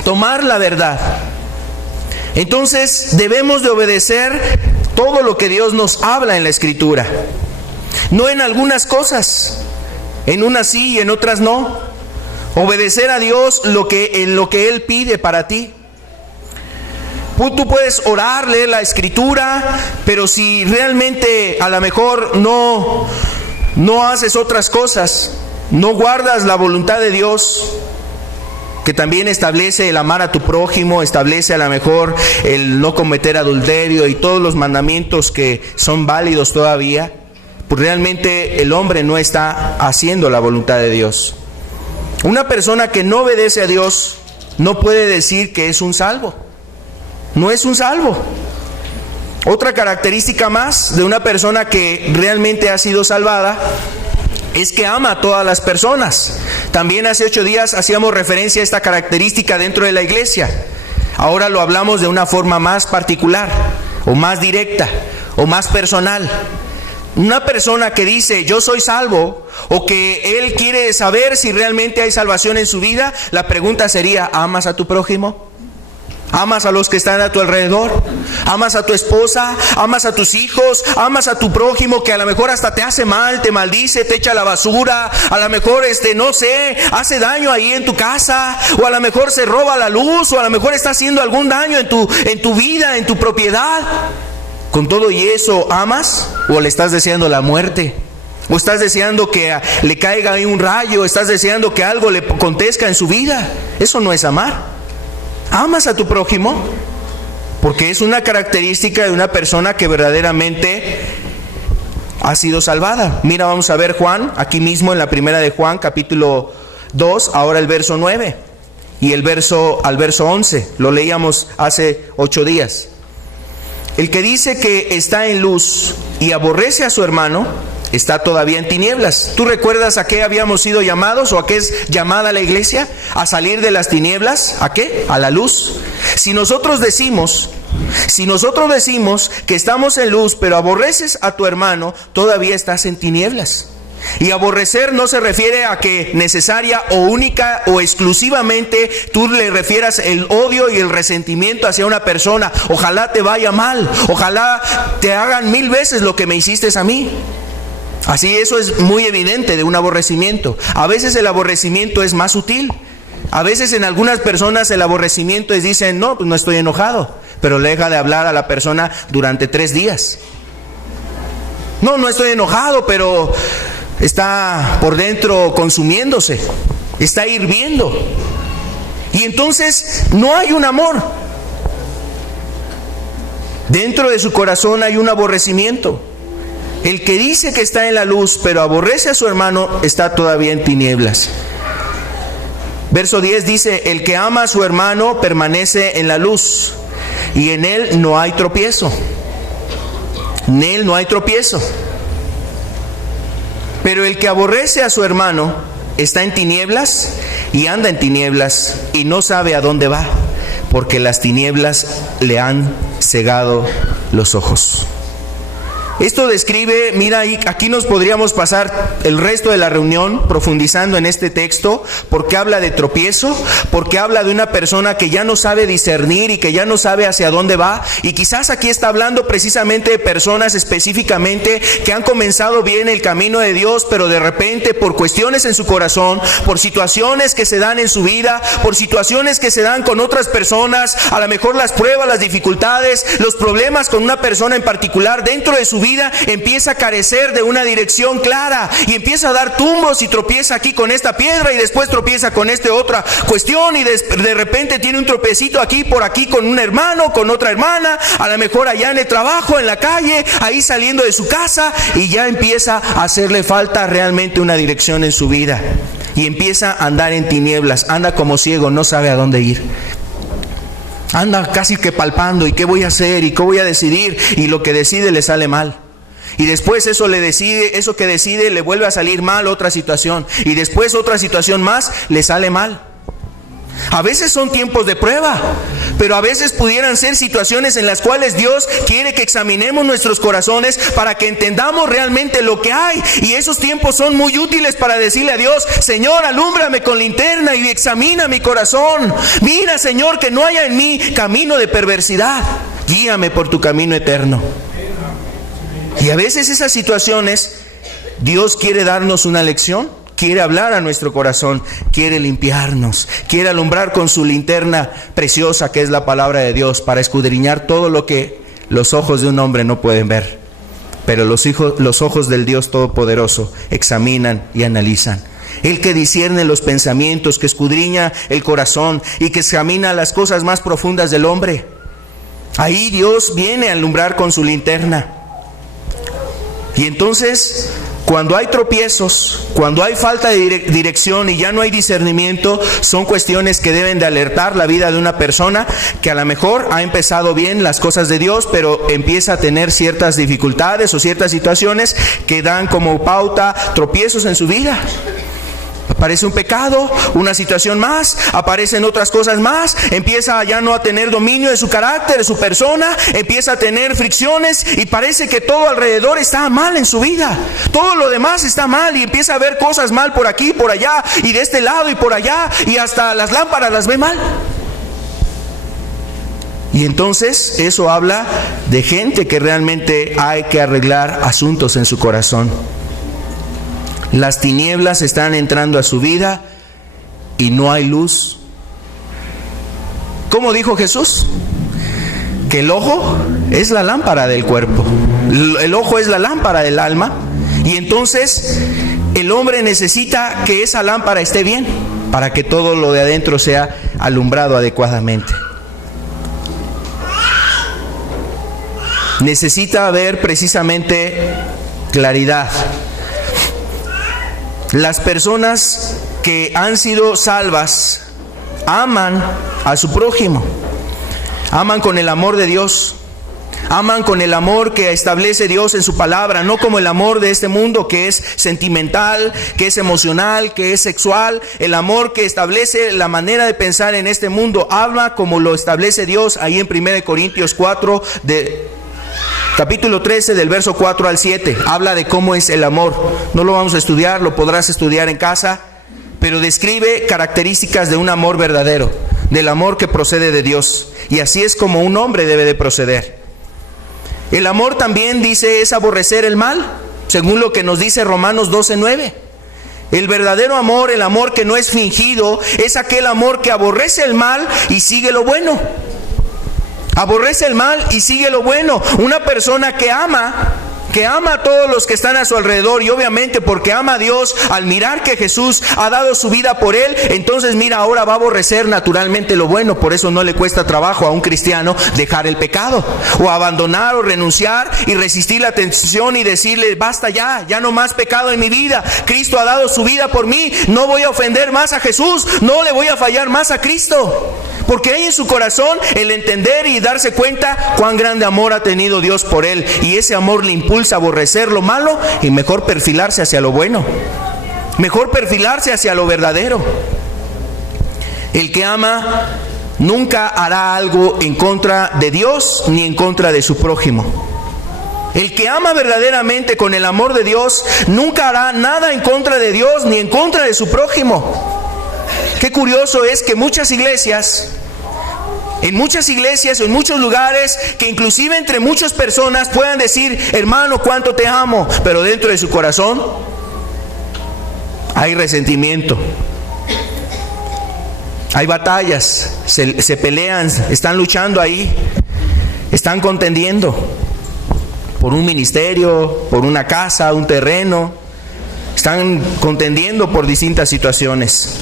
tomar la verdad. Entonces debemos de obedecer todo lo que Dios nos habla en la Escritura. No en algunas cosas, en unas sí y en otras no. Obedecer a Dios en lo que Él pide para ti. Tú puedes orar, leer la Escritura, pero si realmente a lo mejor no haces otras cosas, no guardas la voluntad de Dios, que también establece el amar a tu prójimo, establece a lo mejor el no cometer adulterio y todos los mandamientos que son válidos todavía, pues realmente el hombre no está haciendo la voluntad de Dios. Una persona que no obedece a Dios no puede decir que es un salvo. No es un salvo. Otra característica más de una persona que realmente ha sido salvada es que ama a todas las personas. También hace 8 días hacíamos referencia a esta característica dentro de la iglesia. Ahora lo hablamos de una forma más particular, o más directa, o más personal. Una persona que dice yo soy salvo, o que él quiere saber si realmente hay salvación en su vida, la pregunta sería: ¿amas a tu prójimo? ¿Amas a los que están a tu alrededor? ¿Amas a tu esposa? ¿Amas a tus hijos? ¿Amas a tu prójimo que a lo mejor hasta te hace mal, te maldice, te echa a la basura? A lo mejor no sé, hace daño ahí en tu casa, o a lo mejor se roba la luz, o a lo mejor está haciendo algún daño en tu vida, en tu propiedad. ¿Con todo y eso amas? ¿O le estás deseando la muerte? ¿O estás deseando que le caiga ahí un rayo? ¿Estás deseando que algo le acontezca en su vida? Eso no es amar. ¿Amas a tu prójimo? Porque es una característica de una persona que verdaderamente ha sido salvada. Mira, vamos a ver Juan, aquí mismo en la primera de Juan, capítulo 2, ahora el verso 9 y al verso 11. Lo leíamos hace 8 días. El que dice que está en luz y aborrece a su hermano, está todavía en tinieblas. ¿Tú recuerdas a qué habíamos sido llamados, o a qué es llamada la iglesia? A salir de las tinieblas, ¿a qué? A la luz. Si nosotros decimos que estamos en luz, pero aborreces a tu hermano, todavía estás en tinieblas. Y aborrecer no se refiere a que necesaria o única o exclusivamente tú le refieras el odio y el resentimiento hacia una persona. Ojalá te vaya mal, ojalá te hagan 1000 veces lo que me hiciste a mí. Así, eso es muy evidente de un aborrecimiento. A veces el aborrecimiento es más sutil. A veces en algunas personas el aborrecimiento es, dicen, no, pues no estoy enojado, pero le deja de hablar a la persona durante 3 días. No estoy enojado, pero está por dentro consumiéndose, está hirviendo. Y entonces no hay un amor. Dentro de su corazón hay un aborrecimiento. El que dice que está en la luz, pero aborrece a su hermano, está todavía en tinieblas. Verso 10 dice: el que ama a su hermano permanece en la luz, y en él no hay tropiezo. En él no hay tropiezo. Pero el que aborrece a su hermano está en tinieblas, y anda en tinieblas, y no sabe a dónde va, porque las tinieblas le han cegado los ojos. Esto describe, mira, aquí nos podríamos pasar el resto de la reunión profundizando en este texto, porque habla de tropiezo, porque habla de una persona que ya no sabe discernir y que ya no sabe hacia dónde va. Y quizás aquí está hablando precisamente de personas específicamente que han comenzado bien el camino de Dios, pero de repente por cuestiones en su corazón, por situaciones que se dan en su vida, por situaciones que se dan con otras personas, a lo mejor las pruebas, las dificultades, los problemas con una persona en particular dentro de su vida, empieza a carecer de una dirección clara y empieza a dar tumbos y tropieza aquí con esta piedra y después tropieza con esta otra cuestión y de repente tiene un tropecito aquí por aquí con un hermano, con otra hermana, a lo mejor allá en el trabajo, en la calle, ahí saliendo de su casa, y ya empieza a hacerle falta realmente una dirección en su vida y empieza a andar en tinieblas, anda como ciego, no sabe a dónde ir. Anda casi que palpando, ¿y qué voy a hacer? ¿Y qué voy a decidir? Y lo que decide le sale mal. Y después eso que decide le vuelve a salir mal otra situación. Y después otra situación más le sale mal. A veces son tiempos de prueba, pero a veces pudieran ser situaciones en las cuales Dios quiere que examinemos nuestros corazones para que entendamos realmente lo que hay. Y esos tiempos son muy útiles para decirle a Dios: Señor, alúmbrame con linterna y examina mi corazón. Mira, Señor, que no haya en mí camino de perversidad. Guíame por tu camino eterno. Y a veces esas situaciones, Dios quiere darnos una lección. Quiere hablar a nuestro corazón, quiere limpiarnos, quiere alumbrar con su linterna preciosa que es la palabra de Dios, para escudriñar todo lo que los ojos de un hombre no pueden ver. Pero los ojos del Dios Todopoderoso examinan y analizan. El que discierne los pensamientos, que escudriña el corazón y que examina las cosas más profundas del hombre. Ahí Dios viene a alumbrar con su linterna. Y entonces, cuando hay tropiezos, cuando hay falta de dirección y ya no hay discernimiento, son cuestiones que deben de alertar la vida de una persona que a lo mejor ha empezado bien las cosas de Dios, pero empieza a tener ciertas dificultades o ciertas situaciones que dan como pauta tropiezos en su vida. Aparece un pecado, una situación más, aparecen otras cosas más, empieza ya no a tener dominio de su carácter, de su persona, empieza a tener fricciones y parece que todo alrededor está mal en su vida. Todo lo demás está mal y empieza a ver cosas mal por aquí, por allá y de este lado y por allá y hasta las lámparas las ve mal. Y entonces eso habla de gente que realmente hay que arreglar asuntos en su corazón. Las tinieblas están entrando a su vida y no hay luz. ¿Cómo dijo Jesús? Que el ojo es la lámpara del cuerpo. El ojo es la lámpara del alma. Y entonces el hombre necesita que esa lámpara esté bien para que todo lo de adentro sea alumbrado adecuadamente. Necesita ver precisamente claridad. Las personas que han sido salvas aman a su prójimo, aman con el amor de Dios, aman con el amor que establece Dios en su palabra, no como el amor de este mundo que es sentimental, que es emocional, que es sexual. El amor que establece la manera de pensar en este mundo habla como lo establece Dios ahí en 1 Corintios 4 capítulo 13 del verso 4 al 7, habla de cómo es el amor. No lo vamos a estudiar, lo podrás estudiar en casa, pero describe características de un amor verdadero, del amor que procede de Dios. Y así es como un hombre debe de proceder. El amor también dice es aborrecer el mal, según lo que nos dice Romanos 12:9. El verdadero amor, el amor que no es fingido, es aquel amor que aborrece el mal y sigue lo bueno. Aborrece el mal y sigue lo bueno. Una persona que ama a todos los que están a su alrededor, y obviamente porque ama a Dios, al mirar que Jesús ha dado su vida por él, entonces mira, ahora va a aborrecer naturalmente lo bueno. Por eso no le cuesta trabajo a un cristiano dejar el pecado, o abandonar o renunciar y resistir la tentación y decirle, basta ya no más pecado en mi vida. Cristo ha dado su vida por mí, no voy a ofender más a Jesús, no le voy a fallar más a Cristo. Porque hay en su corazón el entender y darse cuenta cuán grande amor ha tenido Dios por él. Y ese amor le impulsa a aborrecer lo malo y mejor perfilarse hacia lo bueno. Mejor perfilarse hacia lo verdadero. El que ama nunca hará algo en contra de Dios ni en contra de su prójimo. El que ama verdaderamente con el amor de Dios nunca hará nada en contra de Dios ni en contra de su prójimo. Qué curioso es que en muchas iglesias o en muchos lugares, que inclusive entre muchas personas puedan decir, hermano, cuánto te amo, pero dentro de su corazón hay resentimiento, hay batallas, se pelean, están luchando ahí, están contendiendo por un ministerio, por una casa, un terreno, están contendiendo por distintas situaciones.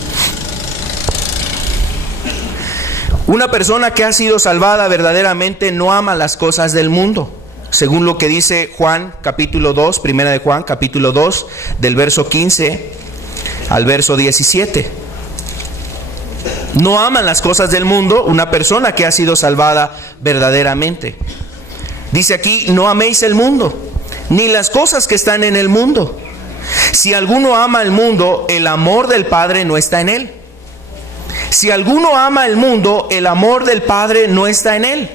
Una persona que ha sido salvada verdaderamente no ama las cosas del mundo, según lo que dice Juan capítulo 2, primera de Juan capítulo 2, del verso 15 al verso 17. No aman las cosas del mundo una persona que ha sido salvada verdaderamente. Dice aquí, no améis el mundo, ni las cosas que están en el mundo. Si alguno ama el mundo, el amor del Padre no está en él. Si alguno ama el mundo, el amor del Padre no está en él.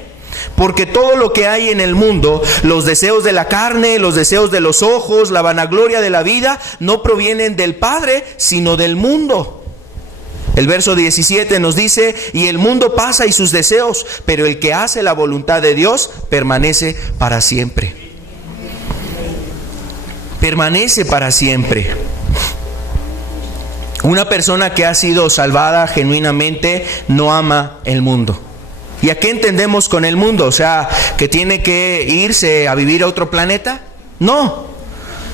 Porque todo lo que hay en el mundo, los deseos de la carne, los deseos de los ojos, la vanagloria de la vida, no provienen del Padre, sino del mundo. El verso 17 nos dice, y el mundo pasa y sus deseos, pero el que hace la voluntad de Dios permanece para siempre. Permanece para siempre. Una persona que ha sido salvada genuinamente no ama el mundo. ¿Y a qué entendemos con el mundo? O sea, ¿que tiene que irse a vivir a otro planeta? No.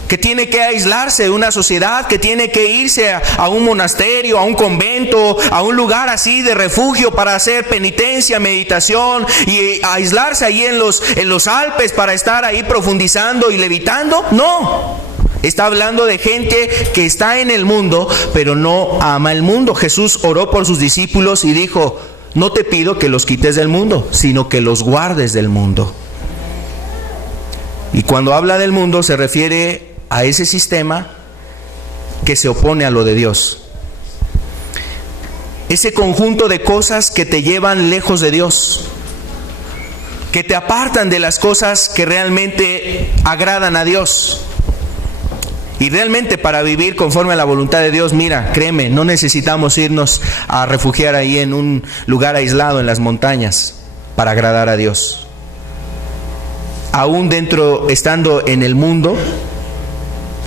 ¿Que tiene que aislarse de una sociedad? ¿Que tiene que irse a un monasterio, a un convento, a un lugar así de refugio para hacer penitencia, meditación y aislarse ahí en los Alpes para estar ahí profundizando y levitando? No. Está hablando de gente que está en el mundo, pero no ama el mundo. Jesús oró por sus discípulos y dijo, no te pido que los quites del mundo, sino que los guardes del mundo. Y cuando habla del mundo se refiere a ese sistema que se opone a lo de Dios. ese conjunto de cosas que te llevan lejos de Dios, que te apartan de las cosas que realmente agradan a Dios. Y realmente para vivir conforme a la voluntad de Dios, mira, créeme, no necesitamos irnos a refugiar ahí en un lugar aislado en las montañas para agradar a Dios. Aún estando en el mundo,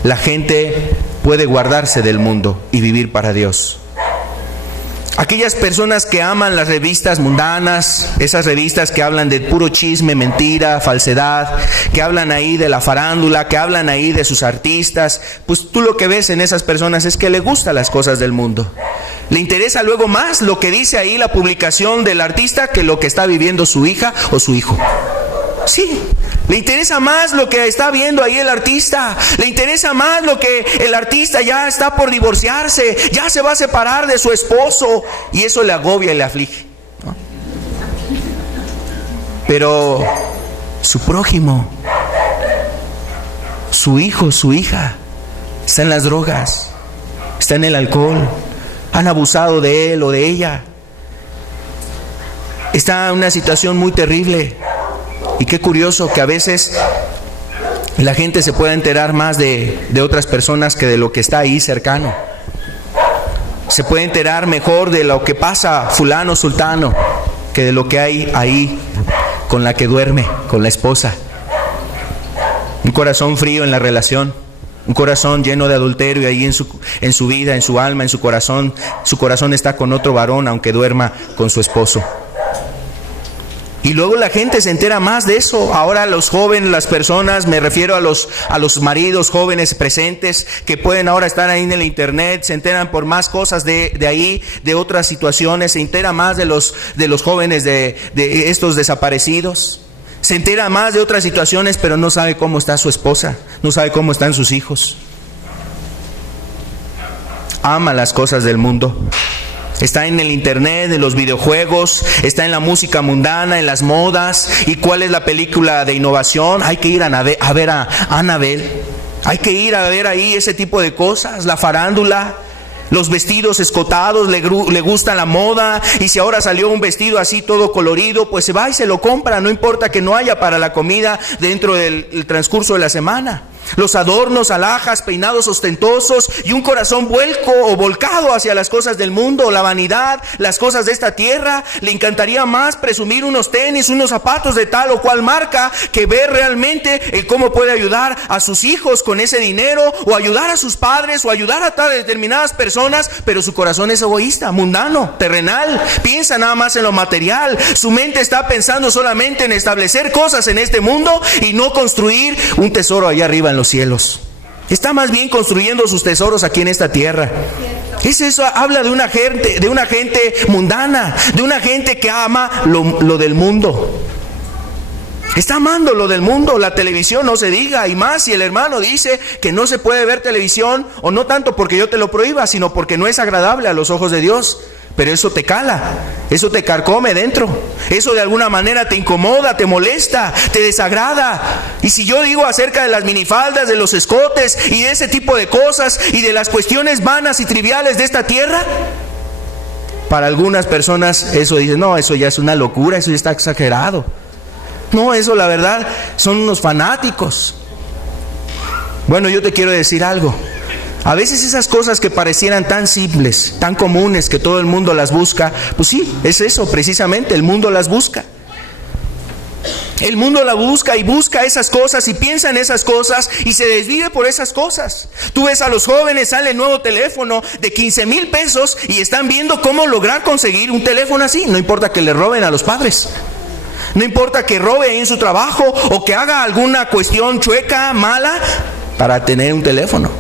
la gente puede guardarse del mundo y vivir para Dios. Aquellas personas que aman las revistas mundanas, esas revistas que hablan de puro chisme, mentira, falsedad, que hablan ahí de la farándula, que hablan ahí de sus artistas, pues tú lo que ves en esas personas es que le gustan las cosas del mundo. Le interesa luego más lo que dice ahí la publicación del artista que lo que está viviendo su hija o su hijo. Sí, le interesa más lo que está viendo ahí el artista. Le interesa más lo que el artista ya está por divorciarse, ya se va a separar de su esposo, y eso le agobia y le aflige, ¿no? Pero su prójimo, su hijo, su hija, está en las drogas, está en el alcohol, han abusado de él o de ella, está en una situación muy terrible. Y qué curioso que a veces la gente se pueda enterar más de otras personas que de lo que está ahí cercano. Se puede enterar mejor de lo que pasa fulano, sultano, que de lo que hay ahí con la que duerme, con la esposa. Un corazón frío en la relación, un corazón lleno de adulterio ahí en su vida, en su alma, en su corazón. Su corazón está con otro varón aunque duerma con su esposo. Y luego la gente se entera más de eso. Ahora los jóvenes, las personas, me refiero a los maridos jóvenes presentes que pueden ahora estar ahí en el internet, se enteran por más cosas de ahí, de otras situaciones, se entera más de los jóvenes de estos desaparecidos, se entera más de otras situaciones, pero no sabe cómo está su esposa, no sabe cómo están sus hijos. Ama las cosas del mundo. Está en el internet, en los videojuegos, está en la música mundana, en las modas. ¿Y cuál es la película de innovación? Hay que ir a ver a Annabelle. Hay que ir a ver ahí ese tipo de cosas, la farándula, los vestidos escotados, le gusta la moda. Y si ahora salió un vestido así todo colorido, pues se va y se lo compra, no importa que no haya para la comida dentro del transcurso de la semana. Los adornos, alhajas, peinados ostentosos y un corazón volcado hacia las cosas del mundo, la vanidad, las cosas de esta tierra. Le encantaría más presumir unos tenis, unos zapatos de tal o cual marca, que ver realmente el cómo puede ayudar a sus hijos con ese dinero, o ayudar a sus padres, o ayudar a determinadas personas. Pero su corazón es egoísta, mundano, terrenal, piensa nada más en lo material. Su mente está pensando solamente en establecer cosas en este mundo y no construir un tesoro allá arriba en los cielos. Está más bien construyendo sus tesoros aquí en esta tierra. Eso habla de una gente mundana, de una gente que ama lo del mundo. Está amando lo del mundo, la televisión no se diga, y más si el hermano dice que no se puede ver televisión, o no tanto porque yo te lo prohíba, sino porque no es agradable a los ojos de Dios. Pero eso te cala, eso te carcome dentro, eso de alguna manera te incomoda, te molesta, te desagrada. Y si yo digo acerca de las minifaldas, de los escotes y de ese tipo de cosas y de las cuestiones vanas y triviales de esta tierra, para algunas personas eso dicen, no, eso ya es una locura, eso ya está exagerado. No, eso la verdad son unos fanáticos. Bueno, yo te quiero decir algo. A veces esas cosas que parecieran tan simples, tan comunes, que todo el mundo las busca, pues sí, es eso precisamente, el mundo las busca. El mundo la busca y busca esas cosas y piensa en esas cosas y se desvive por esas cosas. Tú ves a los jóvenes, sale el nuevo teléfono de 15,000 pesos y están viendo cómo lograr conseguir un teléfono así. No importa que le roben a los padres, no importa que robe en su trabajo o que haga alguna cuestión chueca, mala, para tener un teléfono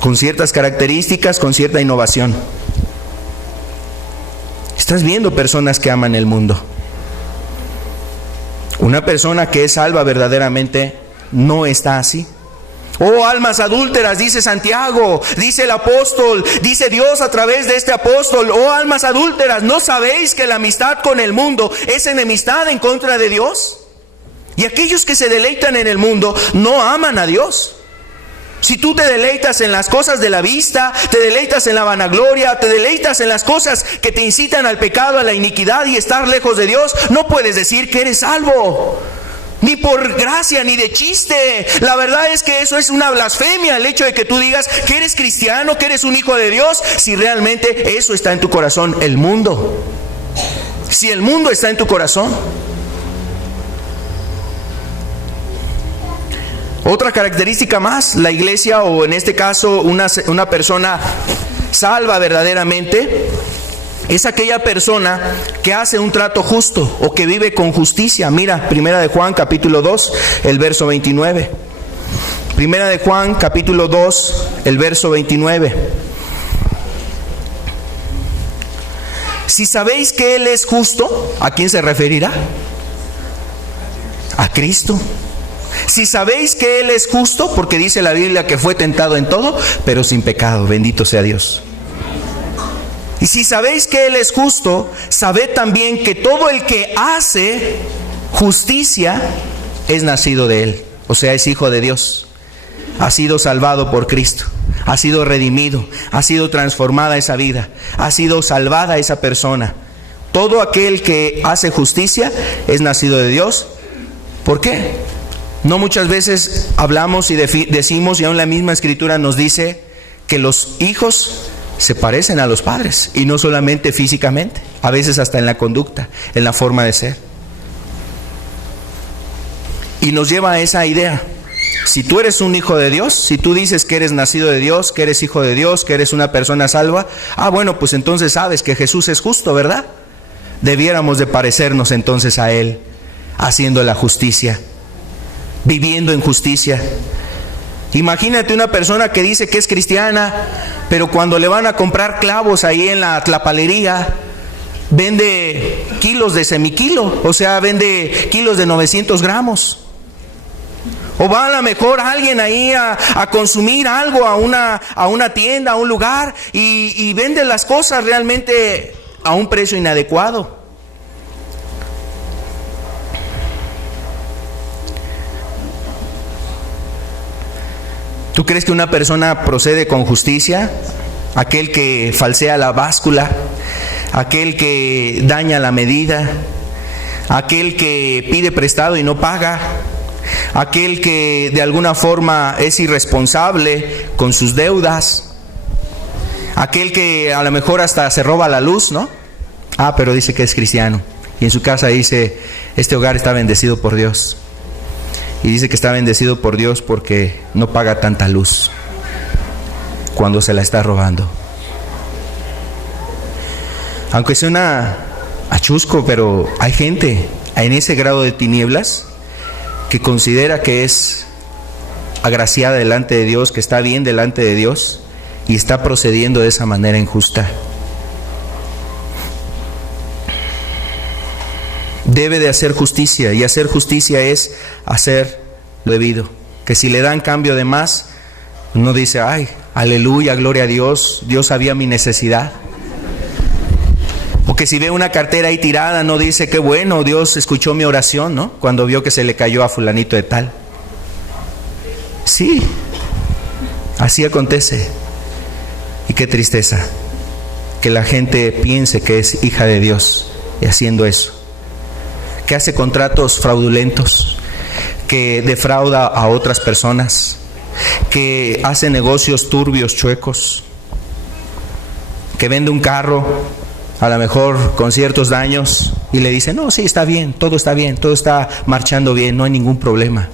con ciertas características, con cierta innovación. Estás viendo personas que aman el mundo. Una persona que es salva verdaderamente no está así. Oh, almas adúlteras, dice Santiago, dice el apóstol, dice Dios a través de este apóstol. Oh, almas adúlteras, ¿no sabéis que la amistad con el mundo es enemistad en contra de Dios? Y aquellos que se deleitan en el mundo no aman a Dios. Si tú te deleitas en las cosas de la vista, te deleitas en la vanagloria, te deleitas en las cosas que te incitan al pecado, a la iniquidad y estar lejos de Dios, no puedes decir que eres salvo. Ni por gracia, ni de chiste. La verdad es que eso es una blasfemia, el hecho de que tú digas que eres cristiano, que eres un hijo de Dios, si realmente eso está en tu corazón, el mundo. Si el mundo está en tu corazón. Otra característica más, la iglesia, o en este caso una persona salva verdaderamente, es aquella persona que hace un trato justo o que vive con justicia. Mira, Primera de Juan capítulo 2, el verso 29. Primera de Juan capítulo 2, el verso 29. Si sabéis que Él es justo, ¿a quién se referirá? A Cristo. Si sabéis que Él es justo, porque dice la Biblia que fue tentado en todo, pero sin pecado, bendito sea Dios. Y si sabéis que Él es justo, sabed también que todo el que hace justicia es nacido de Él, o sea, es hijo de Dios. Ha sido salvado por Cristo, ha sido redimido, ha sido transformada esa vida, ha sido salvada esa persona. Todo aquel que hace justicia es nacido de Dios. ¿Por qué? No muchas veces hablamos y decimos, y aún la misma Escritura nos dice que los hijos se parecen a los padres, y no solamente físicamente, a veces hasta en la conducta, en la forma de ser. Y nos lleva a esa idea. Si tú eres un hijo de Dios, si tú dices que eres nacido de Dios, que eres hijo de Dios, que eres una persona salva, bueno, pues entonces sabes que Jesús es justo, ¿verdad? Debiéramos de parecernos entonces a Él, haciendo la justicia, viviendo en justicia. Imagínate una persona que dice que es cristiana, pero cuando le van a comprar clavos ahí en la tlapalería, vende kilos de semiquilo, o sea, vende kilos de 900 gramos. O va a lo mejor alguien ahí a consumir algo a una tienda, a un lugar, y vende las cosas realmente a un precio inadecuado. ¿Tú crees que una persona procede con justicia? Aquel que falsea la báscula, aquel que daña la medida, aquel que pide prestado y no paga, aquel que de alguna forma es irresponsable con sus deudas, aquel que a lo mejor hasta se roba la luz, ¿no? Pero dice que es cristiano, y en su casa dice, este hogar está bendecido por Dios. Y dice que está bendecido por Dios porque no paga tanta luz cuando se la está robando. Aunque suena a chusco, pero hay gente en ese grado de tinieblas que considera que es agraciada delante de Dios, que está bien delante de Dios, y está procediendo de esa manera injusta. Debe de hacer justicia, y hacer justicia es hacer lo debido. Que si le dan cambio de más, no dice, ay, aleluya, gloria a Dios, Dios sabía mi necesidad. O que si ve una cartera ahí tirada, no dice, qué bueno, Dios escuchó mi oración, ¿no? Cuando vio que se le cayó a fulanito de tal. Sí, así acontece. Y qué tristeza que la gente piense que es hija de Dios y haciendo eso, que hace contratos fraudulentos, que defrauda a otras personas, que hace negocios turbios, chuecos, que vende un carro a lo mejor con ciertos daños y le dice, no, sí, está bien, todo está marchando bien, no hay ningún problema,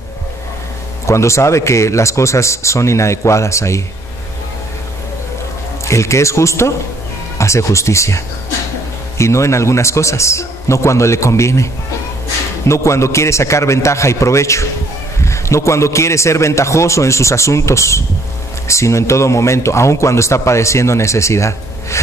cuando sabe que las cosas son inadecuadas ahí. El que es justo hace justicia, y no en algunas cosas, no cuando le conviene, no cuando quiere sacar ventaja y provecho, no cuando quiere ser ventajoso en sus asuntos, sino en todo momento, aun cuando está padeciendo necesidad,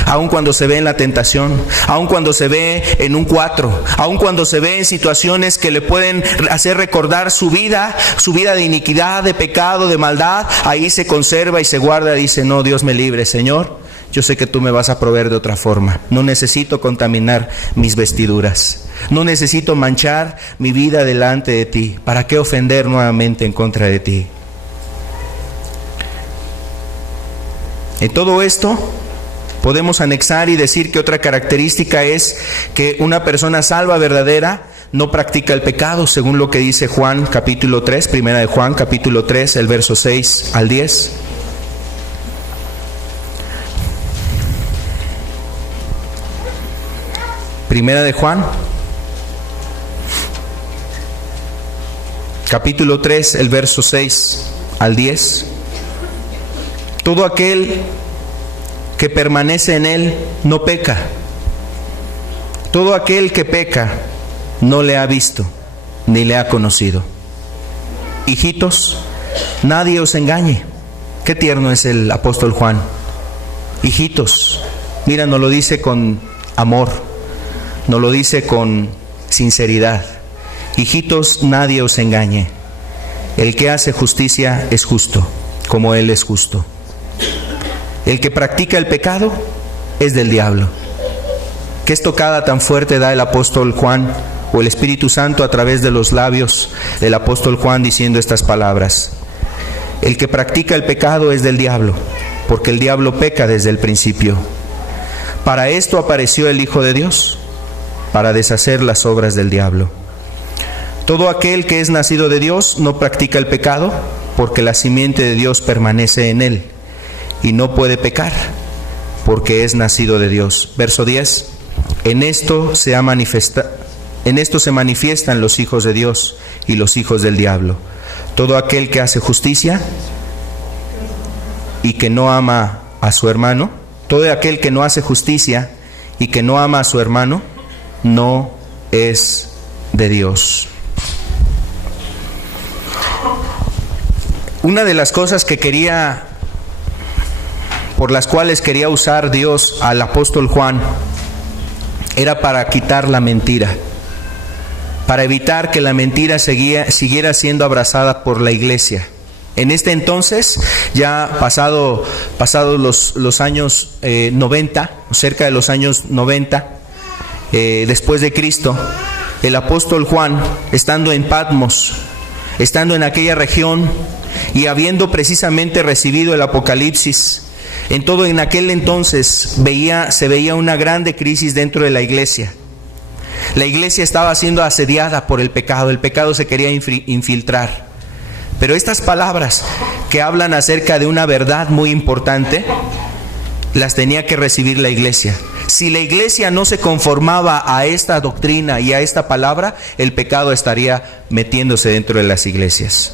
aun cuando se ve en la tentación, aun cuando se ve en un 4, aun cuando se ve en situaciones que le pueden hacer recordar su vida de iniquidad, de pecado, de maldad, ahí se conserva y se guarda, dice, no, Dios me libre, Señor, yo sé que tú me vas a proveer de otra forma, no necesito contaminar mis vestiduras, no necesito manchar mi vida delante de ti, ¿para qué ofender nuevamente en contra de ti? En todo esto podemos anexar y decir que otra característica es que una persona salva verdadera no practica el pecado, según lo que dice Juan capítulo 3, primera de Juan capítulo 3, el verso 6 al 10. Primera de Juan capítulo 3, el verso 6 al 10. Todo aquel que permanece en él no peca. Todo aquel que peca no le ha visto ni le ha conocido. Hijitos, nadie os engañe. Qué tierno es el apóstol Juan. Hijitos, mira, nos lo dice con amor, nos lo dice con sinceridad. Hijitos, nadie os engañe. El que hace justicia es justo, como él es justo. El que practica el pecado es del diablo. ¿Qué estocada tan fuerte da el apóstol Juan o el Espíritu Santo a través de los labios del apóstol Juan diciendo estas palabras? El que practica el pecado es del diablo, porque el diablo peca desde el principio. Para esto apareció el Hijo de Dios, para deshacer las obras del diablo. Todo aquel que es nacido de Dios no practica el pecado, porque la simiente de Dios permanece en él, y no puede pecar, porque es nacido de Dios. Verso 10. En esto se manifiestan los hijos de Dios y los hijos del diablo. Todo aquel que hace justicia y que no ama a su hermano, todo aquel que no hace justicia y que no ama a su hermano, no es de Dios. Una de las cosas por las cuales quería usar Dios al apóstol Juan era para quitar la mentira, para evitar que la mentira siguiera siendo abrazada por la iglesia. En este entonces, ya pasados los años 90, cerca de los años 90, después de Cristo, el apóstol Juan, estando en Patmos, estando en aquella región y habiendo precisamente recibido el Apocalipsis, en aquel entonces se veía una grande crisis dentro de la iglesia. La iglesia estaba siendo asediada por el pecado se quería infiltrar. Pero estas palabras que hablan acerca de una verdad muy importante, las tenía que recibir la iglesia. Si la iglesia no se conformaba a esta doctrina y a esta palabra, el pecado estaría metiéndose dentro de las iglesias.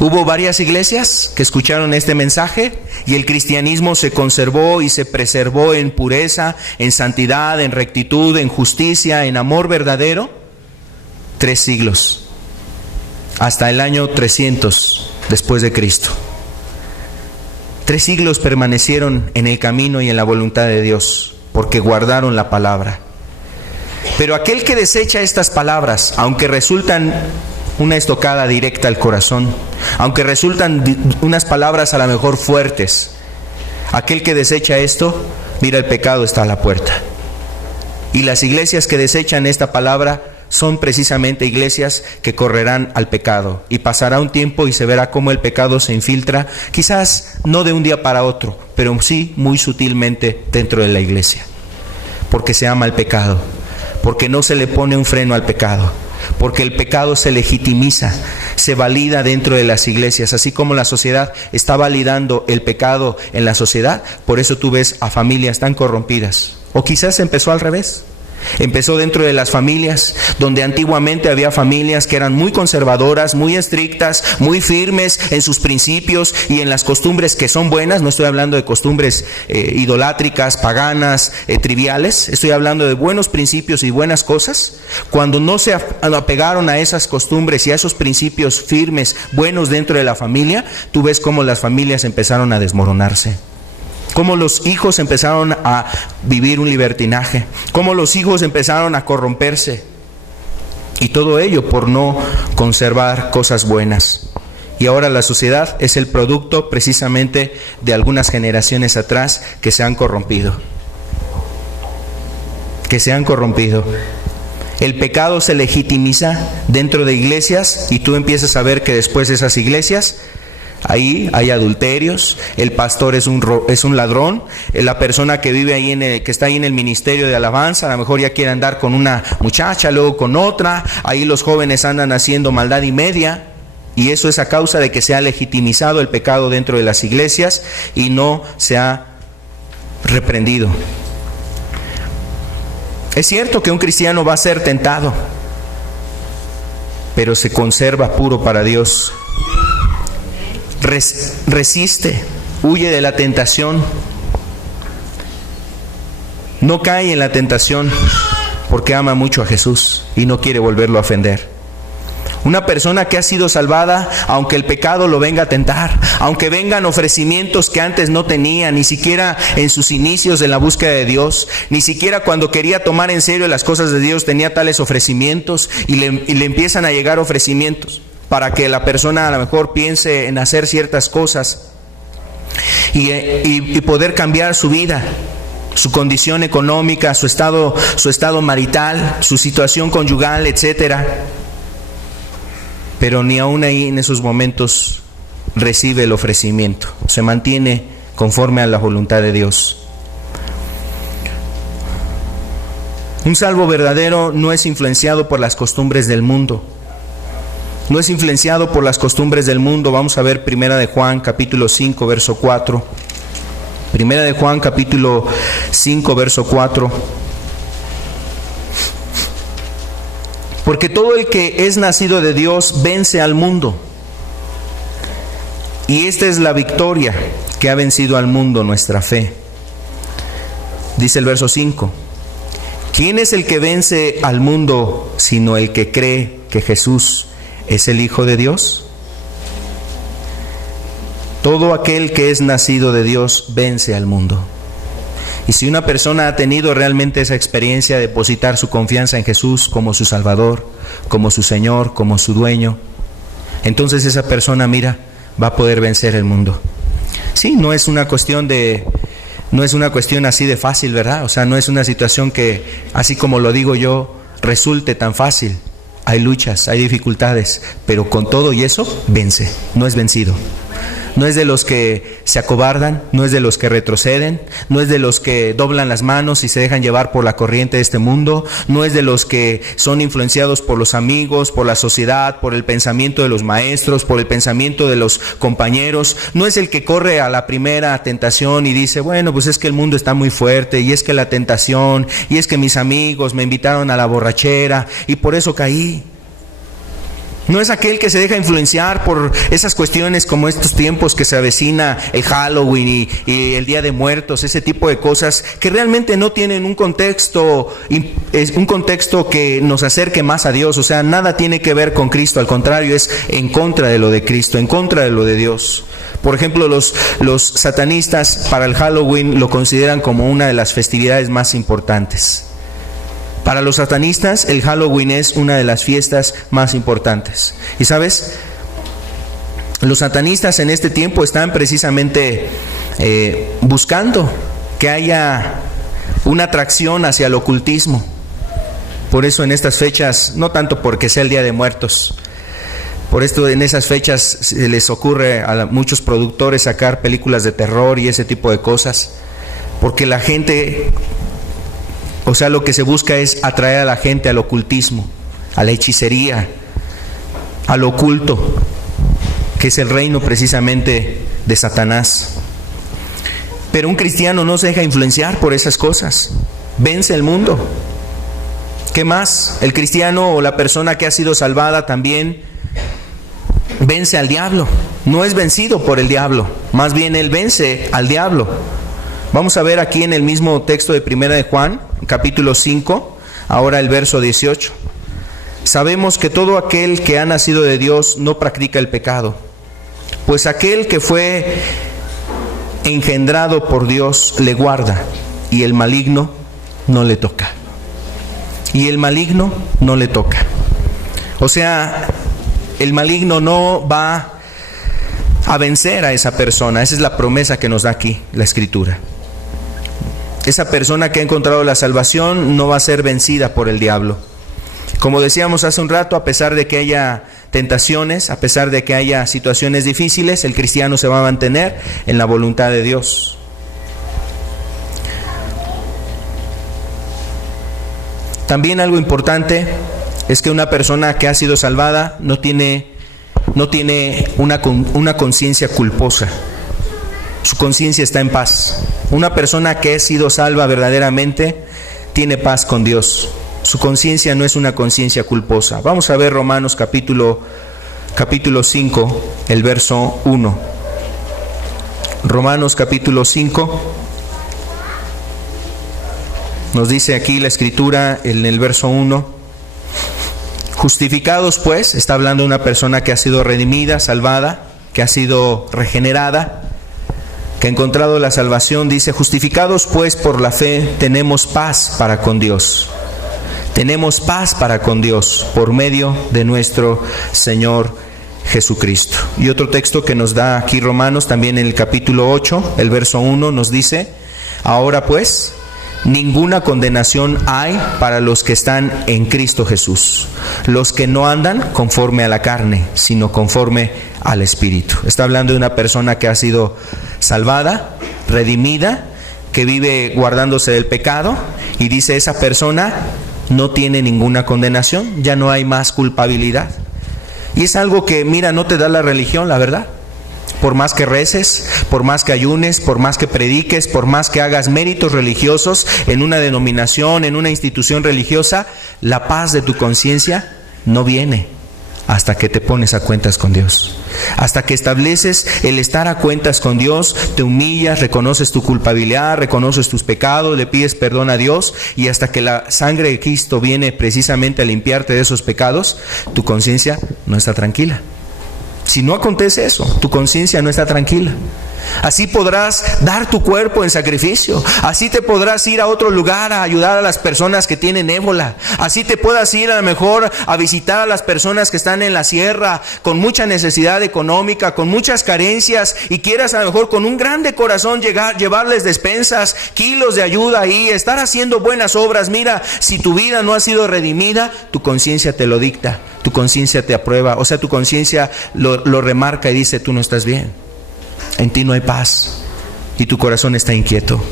Hubo varias iglesias que escucharon este mensaje y el cristianismo se conservó y se preservó en pureza, en santidad, en rectitud, en justicia, en amor verdadero, 3 siglos, hasta el año 300 después de Cristo. 3 siglos permanecieron en el camino y en la voluntad de Dios, porque guardaron la palabra. Pero aquel que desecha estas palabras, aunque resultan una estocada directa al corazón, aunque resultan unas palabras a lo mejor fuertes, aquel que desecha esto, mira, el pecado está a la puerta. Y las iglesias que desechan esta palabra son precisamente iglesias que correrán al pecado, y pasará un tiempo y se verá cómo el pecado se infiltra, quizás no de un día para otro, pero sí muy sutilmente dentro de la iglesia, porque se ama el pecado, porque no se le pone un freno al pecado, porque el pecado se legitimiza, se valida dentro de las iglesias, así como la sociedad está validando el pecado en la sociedad. Por eso tú ves a familias tan corrompidas, o quizás empezó al revés. Empezó dentro de las familias, donde antiguamente había familias que eran muy conservadoras, muy estrictas, muy firmes en sus principios y en las costumbres que son buenas. No estoy hablando de costumbres idolátricas, paganas, triviales. Estoy hablando de buenos principios y buenas cosas. Cuando no se apegaron a esas costumbres y a esos principios firmes, buenos dentro de la familia, tú ves cómo las familias empezaron a desmoronarse. Cómo los hijos empezaron a vivir un libertinaje, cómo los hijos empezaron a corromperse, y todo ello por no conservar cosas buenas. Y ahora la sociedad es el producto precisamente de algunas generaciones atrás que se han corrompido. El pecado se legitimiza dentro de iglesias, y tú empiezas a ver que después de esas iglesias ahí hay adulterios, el pastor es un ladrón, la persona que vive ahí que está ahí en el ministerio de alabanza, a lo mejor ya quiere andar con una muchacha, luego con otra, ahí los jóvenes andan haciendo maldad y media, y eso es a causa de que se ha legitimizado el pecado dentro de las iglesias y no se ha reprendido. Es cierto que un cristiano va a ser tentado, pero se conserva puro para Dios. Resiste, huye de la tentación. No cae en la tentación porque ama mucho a Jesús y no quiere volverlo a ofender. Una persona que ha sido salvada, aunque el pecado lo venga a tentar, aunque vengan ofrecimientos que antes no tenía, ni siquiera en sus inicios en la búsqueda de Dios, ni siquiera cuando quería tomar en serio las cosas de Dios tenía tales ofrecimientos, y le empiezan a llegar ofrecimientos para que la persona a lo mejor piense en hacer ciertas cosas y poder cambiar su vida, su condición económica, su estado marital, su situación conyugal, etcétera. Pero ni aún ahí en esos momentos recibe el ofrecimiento, se mantiene conforme a la voluntad de Dios. Un salvo verdadero no es influenciado por las costumbres del mundo. No es influenciado por las costumbres del mundo. Vamos a ver 1 de Juan capítulo 5 verso 4. 1 de Juan capítulo 5 verso 4. Porque todo el que es nacido de Dios vence al mundo. Y esta es la victoria que ha vencido al mundo, nuestra fe. Dice el verso 5. ¿Quién es el que vence al mundo sino el que cree que Jesús es el Hijo de Dios? Todo aquel que es nacido de Dios vence al mundo. Y si una persona ha tenido realmente esa experiencia de depositar su confianza en Jesús como su Salvador, como su Señor, como su dueño, entonces esa persona, mira, va a poder vencer el mundo. Sí, no es una cuestión así de fácil, ¿verdad? O sea, no es una situación que, así como lo digo yo, resulte tan fácil. Hay luchas, hay dificultades, pero con todo y eso, vence, no es vencido. No es de los que se acobardan, no es de los que retroceden, no es de los que doblan las manos y se dejan llevar por la corriente de este mundo, no es de los que son influenciados por los amigos, por la sociedad, por el pensamiento de los maestros, por el pensamiento de los compañeros. No es el que corre a la primera tentación y dice, bueno, pues es que el mundo está muy fuerte, y es que la tentación, y es que mis amigos me invitaron a la borrachera y por eso caí. No es aquel que se deja influenciar por esas cuestiones como estos tiempos que se avecina el Halloween y el Día de Muertos, ese tipo de cosas que realmente no tienen un contexto que nos acerque más a Dios. O sea, nada tiene que ver con Cristo, al contrario, es en contra de lo de Cristo, en contra de lo de Dios. Por ejemplo, los satanistas para el Halloween lo consideran como una de las festividades más importantes. Para los satanistas, el Halloween es una de las fiestas más importantes. Y sabes, los satanistas en este tiempo están precisamente buscando que haya una atracción hacia el ocultismo. Por eso en estas fechas, no tanto porque sea el Día de Muertos, por esto en esas fechas se les ocurre a muchos productores sacar películas de terror y ese tipo de cosas, porque la gente... O sea, lo que se busca es atraer a la gente al ocultismo, a la hechicería, al oculto, que es el reino precisamente de Satanás. Pero un cristiano no se deja influenciar por esas cosas, vence el mundo. ¿Qué más? El cristiano o la persona que ha sido salvada también vence al diablo. No es vencido por el diablo, más bien él vence al diablo. Vamos a ver aquí en el mismo texto de 1 de Juan, capítulo 5, ahora el verso 18. Sabemos que todo aquel que ha nacido de Dios no practica el pecado, pues aquel que fue engendrado por Dios le guarda, y el maligno no le toca. Y el maligno no le toca. O sea, el maligno no va a vencer a esa persona. Esa es la promesa que nos da aquí la Escritura. Esa persona que ha encontrado la salvación no va a ser vencida por el diablo. Como decíamos hace un rato, a pesar de que haya tentaciones, a pesar de que haya situaciones difíciles, el cristiano se va a mantener en la voluntad de Dios. También algo importante es que una persona que ha sido salvada no tiene una conciencia culposa. Su conciencia está en paz. Una persona que ha sido salva verdaderamente tiene paz con Dios. Su conciencia no es una conciencia culposa. Vamos a ver Romanos capítulo 5, el verso 1. Romanos capítulo 5. Nos dice aquí la Escritura en el verso 1. Justificados pues, está hablando de una persona que ha sido redimida, salvada, que ha sido regenerada, que ha encontrado la salvación. Dice, justificados pues por la fe, tenemos paz para con Dios. Tenemos paz para con Dios por medio de nuestro Señor Jesucristo. Y otro texto que nos da aquí Romanos, también en el capítulo 8, el verso 1, nos dice, ahora pues, ninguna condenación hay para los que están en Cristo Jesús, los que no andan conforme a la carne, sino conforme al Espíritu. Está hablando de una persona que ha sido salvada, redimida, que vive guardándose del pecado, y dice, esa persona no tiene ninguna condenación, ya no hay más culpabilidad. Y es algo que, mira, no te da la religión, la verdad. Por más que reces, por más que ayunes, por más que prediques, por más que hagas méritos religiosos en una denominación, en una institución religiosa, la paz de tu conciencia no viene hasta que te pones a cuentas con Dios. Hasta que estableces el estar a cuentas con Dios, te humillas, reconoces tu culpabilidad, reconoces tus pecados, le pides perdón a Dios, y hasta que la sangre de Cristo viene precisamente a limpiarte de esos pecados, tu conciencia no está tranquila. Si no acontece eso, tu conciencia no está tranquila. Así podrás dar tu cuerpo en sacrificio. Así te podrás ir a otro lugar a ayudar a las personas que tienen ébola. Así te puedas ir a lo mejor a visitar a las personas que están en la sierra con mucha necesidad económica, con muchas carencias, y quieras a lo mejor con un grande corazón llevarles despensas, kilos de ayuda ahí, estar haciendo buenas obras. Mira, si tu vida no ha sido redimida, tu conciencia te lo dicta, tu conciencia te aprueba, o sea, tu conciencia lo remarca y dice, tú no estás bien. En ti no hay paz y tu corazón está inquieto.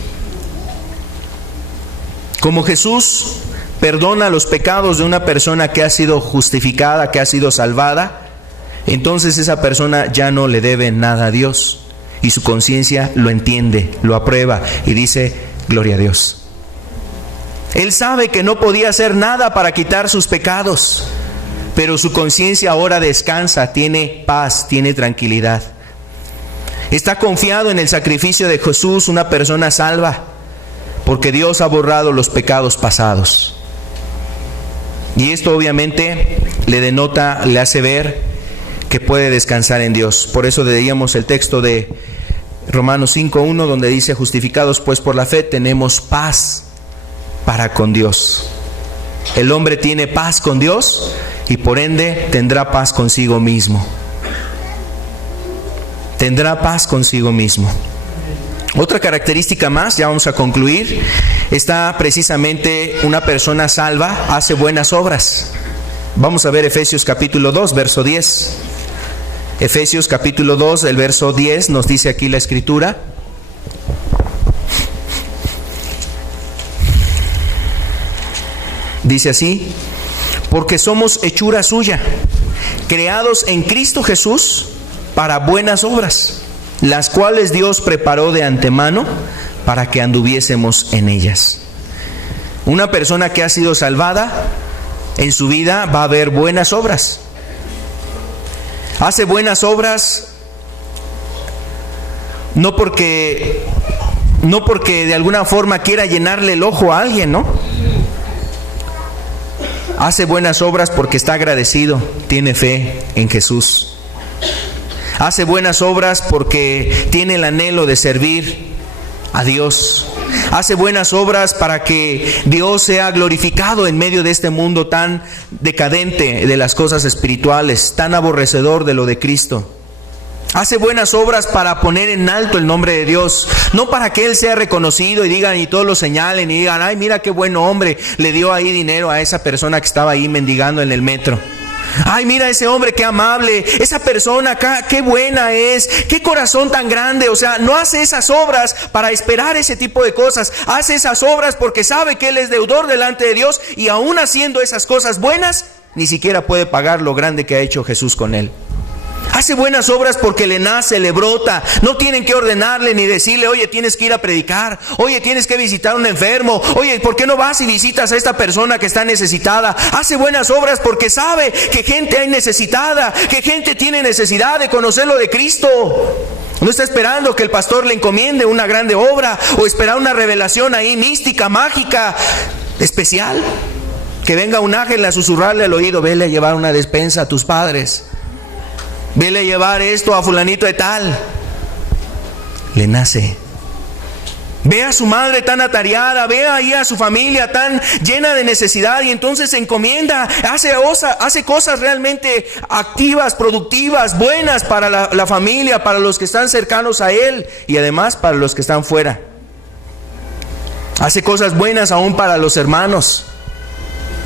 Como Jesús perdona los pecados de una persona que ha sido justificada, que ha sido salvada, entonces esa persona ya no le debe nada a Dios y su conciencia lo entiende, lo aprueba y dice, gloria a Dios. Él sabe que no podía hacer nada para quitar sus pecados, pero su conciencia ahora descansa, tiene paz, tiene tranquilidad. Está confiado en el sacrificio de Jesús, una persona salva, porque Dios ha borrado los pecados pasados. Y esto obviamente le hace ver que puede descansar en Dios. Por eso leíamos el texto de Romanos 5:1, donde dice, justificados pues por la fe, tenemos paz para con Dios. El hombre tiene paz con Dios y por ende tendrá paz consigo mismo. Tendrá paz consigo mismo. Otra característica más, ya vamos a concluir, está precisamente una persona salva, hace buenas obras. Vamos a ver Efesios capítulo 2, verso 10. Efesios capítulo 2, el verso 10, nos dice aquí la Escritura. Dice así, porque somos hechura suya, creados en Cristo Jesús, para buenas obras, las cuales Dios preparó de antemano para que anduviésemos en ellas. Una persona que ha sido salvada, en su vida va a haber buenas obras. Hace buenas obras no porque de alguna forma quiera llenarle el ojo a alguien, ¿no? Hace buenas obras porque está agradecido, tiene fe en Jesús. Hace buenas obras porque tiene el anhelo de servir a Dios. Hace buenas obras para que Dios sea glorificado en medio de este mundo tan decadente de las cosas espirituales, tan aborrecedor de lo de Cristo. Hace buenas obras para poner en alto el nombre de Dios, no para que Él sea reconocido y digan y todos lo señalen y digan, ay, mira qué buen hombre, le dio ahí dinero a esa persona que estaba ahí mendigando en el metro. Ay, mira ese hombre, qué amable, esa persona acá, qué buena es, qué corazón tan grande. O sea, no hace esas obras para esperar ese tipo de cosas, hace esas obras porque sabe que Él es deudor delante de Dios, y aún haciendo esas cosas buenas, ni siquiera puede pagar lo grande que ha hecho Jesús con él. Hace buenas obras porque le nace, le brota. No tienen que ordenarle ni decirle, oye, tienes que ir a predicar, oye, tienes que visitar a un enfermo, oye, ¿por qué no vas y visitas a esta persona que está necesitada? Hace buenas obras porque sabe que gente hay necesitada, que gente tiene necesidad de conocer lo de Cristo. No está esperando que el pastor le encomiende una grande obra o esperar una revelación ahí mística, mágica, especial. Que venga un ángel a susurrarle al oído, vele a llevar una despensa a tus padres, vele a llevar esto a fulanito de tal. Le nace. Ve a su madre tan atareada, ve ahí a su familia tan llena de necesidad, y entonces se encomienda, hace cosas realmente activas, productivas, buenas para la familia, para los que están cercanos a él y además para los que están fuera. Hace cosas buenas aún para los hermanos.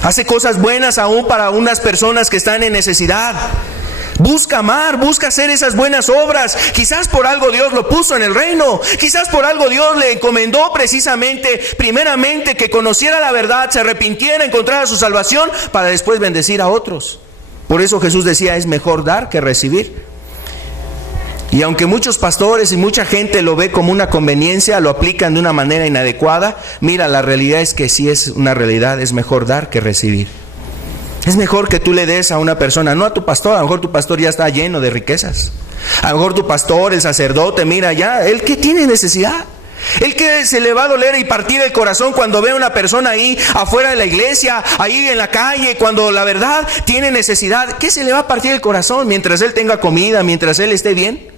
Hace cosas buenas aún para unas personas que están en necesidad. Busca amar, busca hacer esas buenas obras. Quizás por algo Dios lo puso en el reino. Quizás por algo Dios le encomendó precisamente, primeramente, que conociera la verdad, se arrepintiera, encontrara su salvación, para después bendecir a otros. Por eso Jesús decía, es mejor dar que recibir. Y aunque muchos pastores y mucha gente lo ve como una conveniencia, lo aplican de una manera inadecuada, mira, la realidad es que sí es una realidad, es mejor dar que recibir. Es mejor que tú le des a una persona, no a tu pastor, a lo mejor tu pastor ya está lleno de riquezas. A lo mejor tu pastor, el sacerdote, mira ya, él que tiene necesidad. El que se le va a doler y partir el corazón cuando ve a una persona ahí afuera de la iglesia, ahí en la calle, cuando la verdad tiene necesidad, ¿qué se le va a partir el corazón mientras él tenga comida, mientras él esté bien?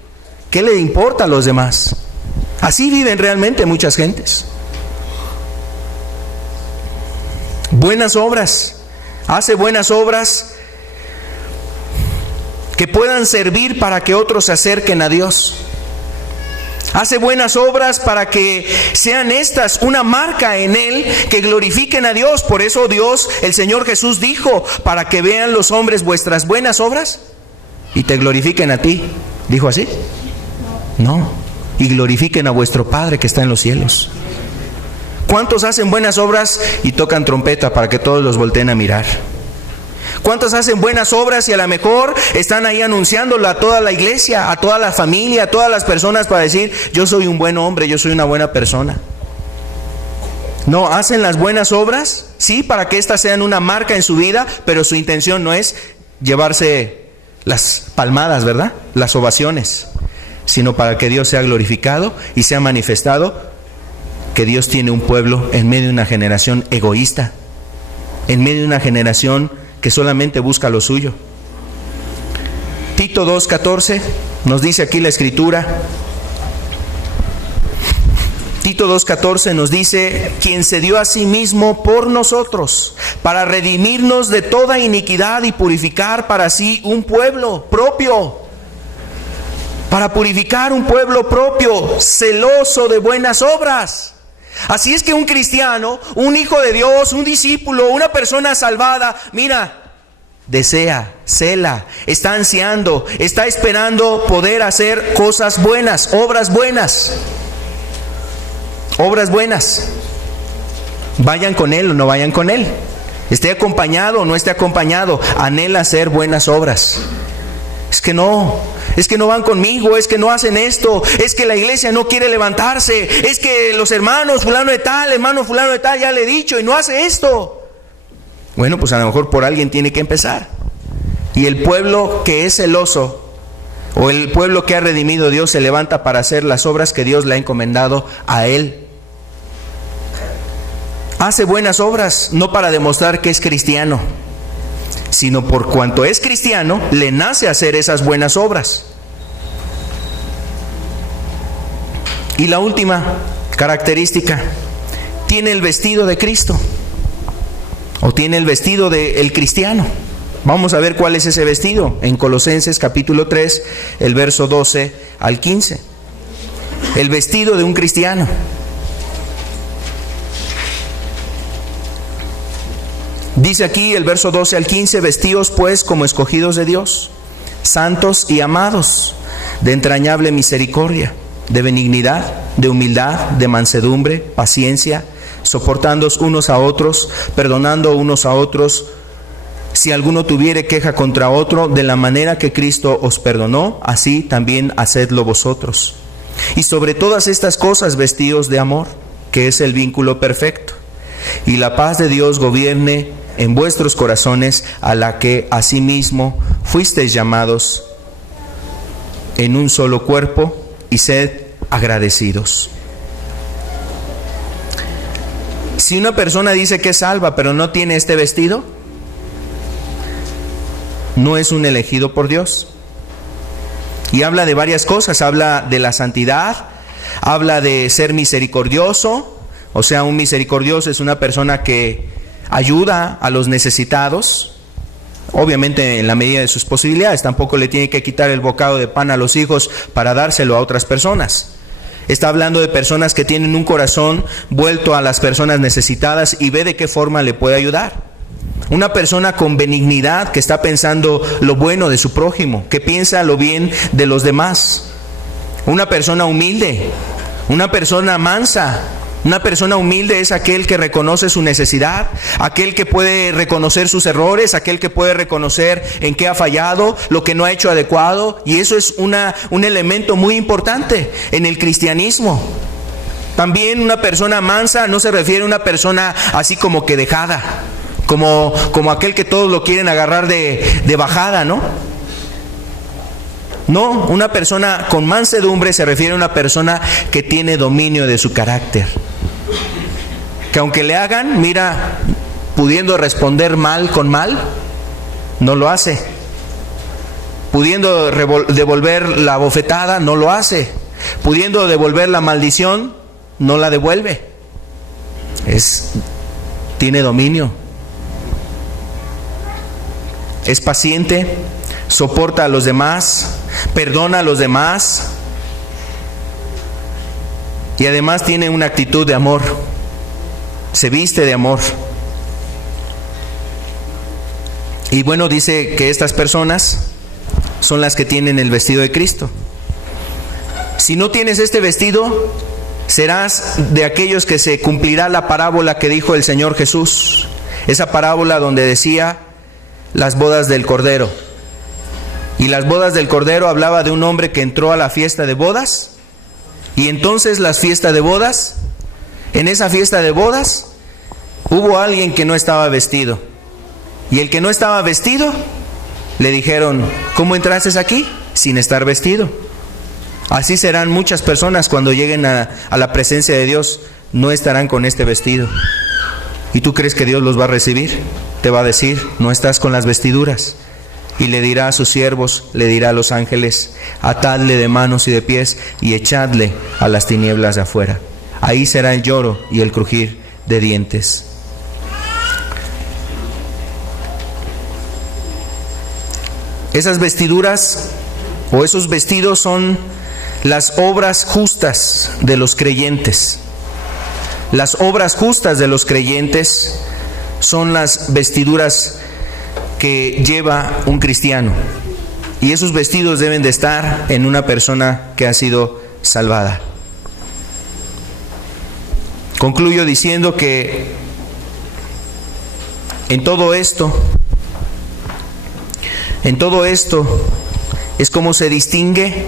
¿Qué le importa a los demás? Así viven realmente muchas gentes. Buenas obras. Hace buenas obras que puedan servir para que otros se acerquen a Dios. Hace buenas obras para que sean estas una marca en Él, que glorifiquen a Dios. Por eso Dios, el Señor Jesús dijo, para que vean los hombres vuestras buenas obras y te glorifiquen a ti. ¿Dijo así? No. Y glorifiquen a vuestro Padre que está en los cielos. ¿Cuántos hacen buenas obras y tocan trompeta para que todos los volteen a mirar? ¿Cuántos hacen buenas obras y a lo mejor están ahí anunciándolo a toda la iglesia, a toda la familia, a todas las personas para decir, yo soy un buen hombre, yo soy una buena persona? No, hacen las buenas obras, sí, para que éstas sean una marca en su vida, pero su intención no es llevarse las palmadas, ¿verdad? Las ovaciones, sino para que Dios sea glorificado y sea manifestado que Dios tiene un pueblo en medio de una generación egoísta, en medio de una generación que solamente busca lo suyo. Tito 2:14 nos dice aquí la escritura. Tito 2:14 nos dice, quien se dio a sí mismo por nosotros, para redimirnos de toda iniquidad y purificar para sí un pueblo propio. Para purificar un pueblo propio, celoso de buenas obras. Así es que un cristiano, un hijo de Dios, un discípulo, una persona salvada, mira, desea, cela, está ansiando, está esperando poder hacer cosas buenas, obras buenas. Obras buenas. Vayan con él o no vayan con él, esté acompañado o no esté acompañado, anhela hacer buenas obras. Es que no van conmigo, es que no hacen esto, es que la iglesia no quiere levantarse, es que los hermanos fulano de tal, hermano fulano de tal, ya le he dicho y no hace esto. Bueno, pues a lo mejor por alguien tiene que empezar. Y el pueblo que es celoso, o el pueblo que ha redimido Dios, se levanta para hacer las obras que Dios le ha encomendado a él. Hace buenas obras, no para demostrar que es cristiano, sino por cuanto es cristiano, le nace hacer esas buenas obras. Y la última característica, tiene el vestido de Cristo, o tiene el vestido del cristiano. Vamos a ver cuál es ese vestido en Colosenses capítulo 3, el verso 12 al 15. El vestido de un cristiano. Dice aquí el verso 12 al 15: vestíos pues como escogidos de Dios, santos y amados, de entrañable misericordia, de benignidad, de humildad, de mansedumbre, paciencia, soportándoos unos a otros, perdonando unos a otros, si alguno tuviere queja contra otro, de la manera que Cristo os perdonó, así también hacedlo vosotros. Y sobre todas estas cosas vestíos de amor, que es el vínculo perfecto, y la paz de Dios gobierne en vuestros corazones, a la que asimismo fuisteis llamados en un solo cuerpo, y sed agradecidos. Si una persona dice que es salva pero no tiene este vestido, no es un elegido por Dios. Y habla de varias cosas: habla de la santidad, habla de ser misericordioso. O sea, un misericordioso es una persona que ayuda a los necesitados, obviamente en la medida de sus posibilidades. Tampoco le tiene que quitar el bocado de pan a los hijos para dárselo a otras personas. Está hablando de personas que tienen un corazón vuelto a las personas necesitadas y ve de qué forma le puede ayudar. Una persona con benignidad, que está pensando lo bueno de su prójimo, que piensa lo bien de los demás. Una persona humilde, una persona mansa. Una persona humilde es aquel que reconoce su necesidad, aquel que puede reconocer sus errores, aquel que puede reconocer en qué ha fallado, lo que no ha hecho adecuado. Y eso es un elemento muy importante en el cristianismo. También una persona mansa no se refiere a una persona así como que dejada, como aquel que todos lo quieren agarrar de bajada, ¿no? No, una persona con mansedumbre se refiere a una persona que tiene dominio de su carácter. Que aunque le hagan, mira, pudiendo responder mal con mal, no lo hace. Pudiendo devolver la bofetada, no lo hace. Pudiendo devolver la maldición, no la devuelve. Tiene dominio. Es paciente, soporta a los demás, perdona a los demás, y además tiene una actitud de amor, se viste de amor. Y bueno, dice que estas personas son las que tienen el vestido de Cristo. Si no tienes este vestido, serás de aquellos que se cumplirá la parábola que dijo el Señor Jesús, esa parábola donde decía las bodas del Cordero. Y las bodas del Cordero hablaba de un hombre que entró a la fiesta de bodas. Y entonces las fiestas de bodas, en esa fiesta de bodas, hubo alguien que no estaba vestido. Y el que no estaba vestido, le dijeron: ¿cómo entraste aquí sin estar vestido? Así serán muchas personas cuando lleguen a la presencia de Dios, no estarán con este vestido. ¿Y tú crees que Dios los va a recibir? Te va a decir: no estás con las vestiduras. Y le dirá a sus siervos, le dirá a los ángeles: atadle de manos y de pies y echadle a las tinieblas de afuera. Ahí será el lloro y el crujir de dientes. Esas vestiduras o esos vestidos son las obras justas de los creyentes. Las obras justas de los creyentes son las vestiduras que lleva un cristiano, y esos vestidos deben de estar en una persona que ha sido salvada. Concluyo diciendo que en todo esto es como se distingue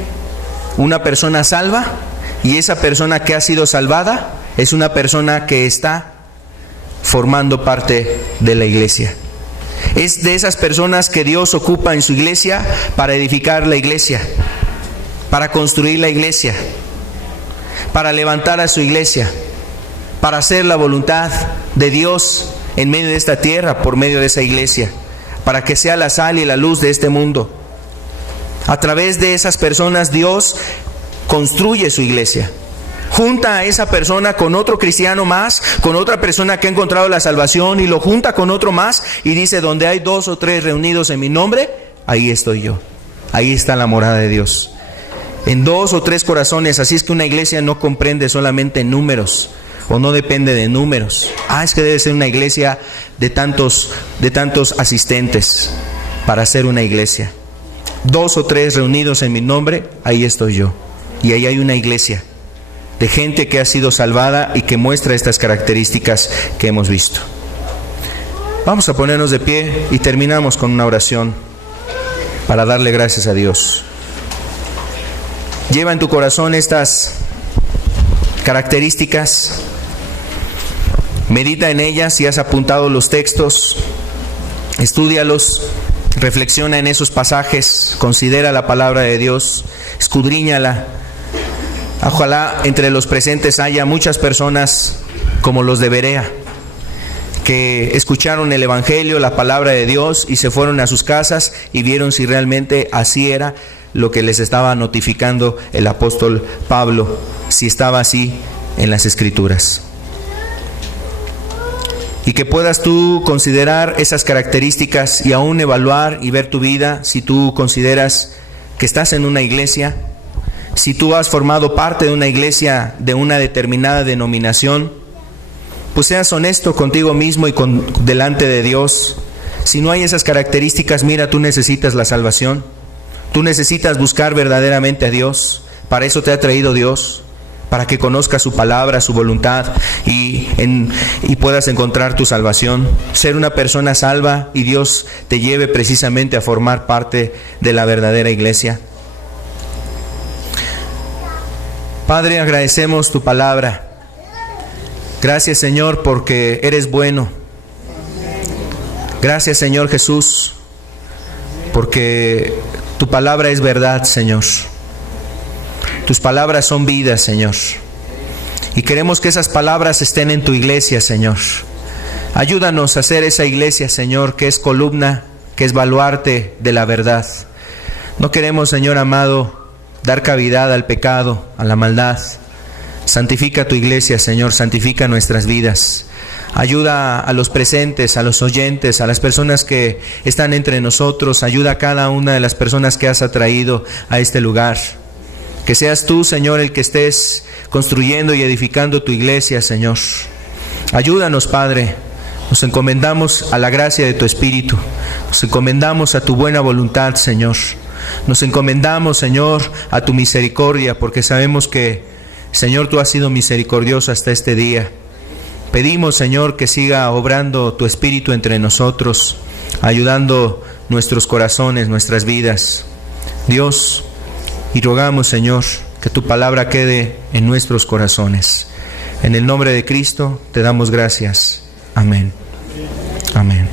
una persona salva, y esa persona que ha sido salvada es una persona que está formando parte de la iglesia. Es de esas personas que Dios ocupa en su iglesia para edificar la iglesia, para construir la iglesia, para levantar a su iglesia, para hacer la voluntad de Dios en medio de esta tierra por medio de esa iglesia, para que sea la sal y la luz de este mundo. A través de esas personas Dios construye su iglesia. junta a esa persona con otro cristiano más, con otra persona que ha encontrado la salvación, y lo junta con otro más, y dice: donde hay 2 o 3 reunidos en mi nombre, ahí estoy yo. Ahí está la morada de Dios, en 2 o 3 corazones. Así es que una iglesia no comprende solamente números, o no depende de números. Es que debe ser una iglesia de tantos asistentes para ser una iglesia. 2 o 3 reunidos en mi nombre, ahí estoy yo. Y ahí hay una iglesia de gente que ha sido salvada y que muestra estas características que hemos visto. Vamos a ponernos de pie y terminamos con una oración para darle gracias a Dios. Lleva en tu corazón estas características, medita en ellas. Si has apuntado los textos, estúdialos, reflexiona en esos pasajes, considera la palabra de Dios, escudriñala. Ojalá entre los presentes haya muchas personas como los de Berea, que escucharon el Evangelio, la palabra de Dios, y se fueron a sus casas y vieron si realmente así era lo que les estaba notificando el apóstol Pablo, si estaba así en las Escrituras. Y que puedas tú considerar esas características y aún evaluar y ver tu vida. Si tú consideras que estás en una iglesia, si tú has formado parte de una iglesia de una determinada denominación, pues seas honesto contigo mismo y delante de Dios. Si no hay esas características, mira, tú necesitas la salvación. Tú necesitas buscar verdaderamente a Dios. Para eso te ha traído Dios, para que conozcas su palabra, su voluntad, y puedas encontrar tu salvación. Ser una persona salva y Dios te lleve precisamente a formar parte de la verdadera iglesia. Padre, agradecemos tu palabra. Gracias, Señor, porque eres bueno. Gracias, Señor Jesús, porque tu palabra es verdad, Señor. Tus palabras son vida, Señor. Y queremos que esas palabras estén en tu iglesia, Señor. Ayúdanos a hacer esa iglesia, Señor, que es columna, que es baluarte de la verdad. No queremos, Señor amado, dar cavidad al pecado, a la maldad. Santifica tu iglesia, Señor, santifica nuestras vidas. Ayuda a los presentes, a los oyentes, a las personas que están entre nosotros. Ayuda a cada una de las personas que has atraído a este lugar. Que seas tú, Señor, el que estés construyendo y edificando tu iglesia, Señor. Ayúdanos, Padre. Nos encomendamos a la gracia de tu Espíritu. Nos encomendamos a tu buena voluntad, Señor. Nos encomendamos, Señor, a tu misericordia, porque sabemos que, Señor, tú has sido misericordioso hasta este día. Pedimos, Señor, que siga obrando tu Espíritu entre nosotros, ayudando nuestros corazones, nuestras vidas. Dios, y rogamos, Señor, que tu palabra quede en nuestros corazones. En el nombre de Cristo te damos gracias. Amén. Amén.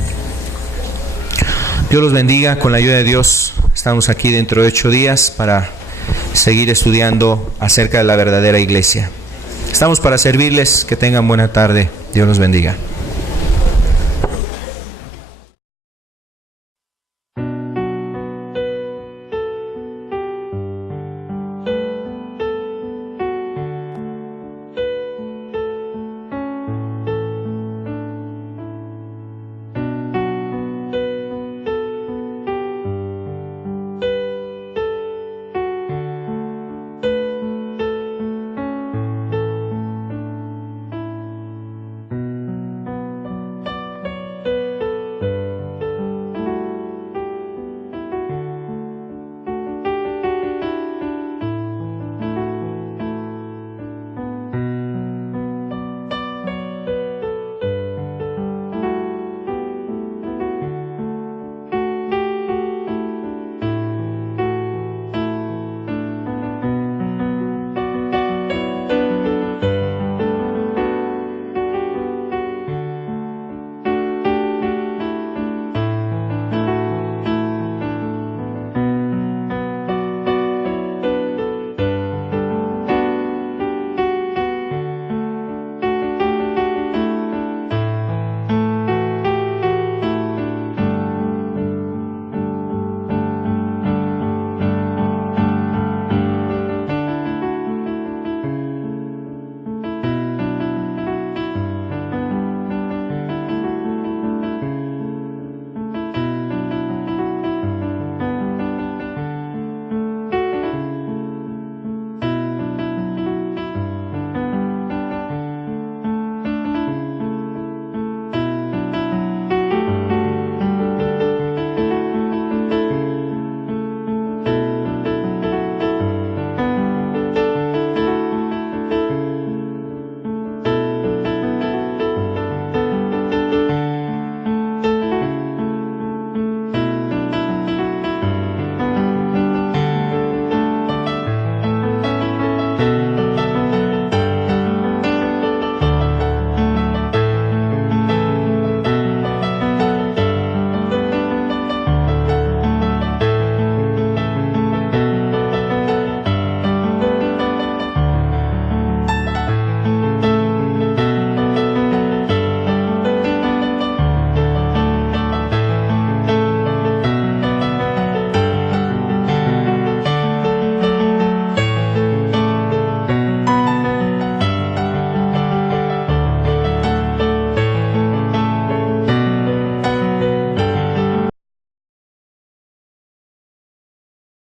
Dios los bendiga. Con la ayuda de Dios estamos aquí dentro de 8 días para seguir estudiando acerca de la verdadera iglesia. Estamos para servirles. Que tengan buena tarde. Dios los bendiga.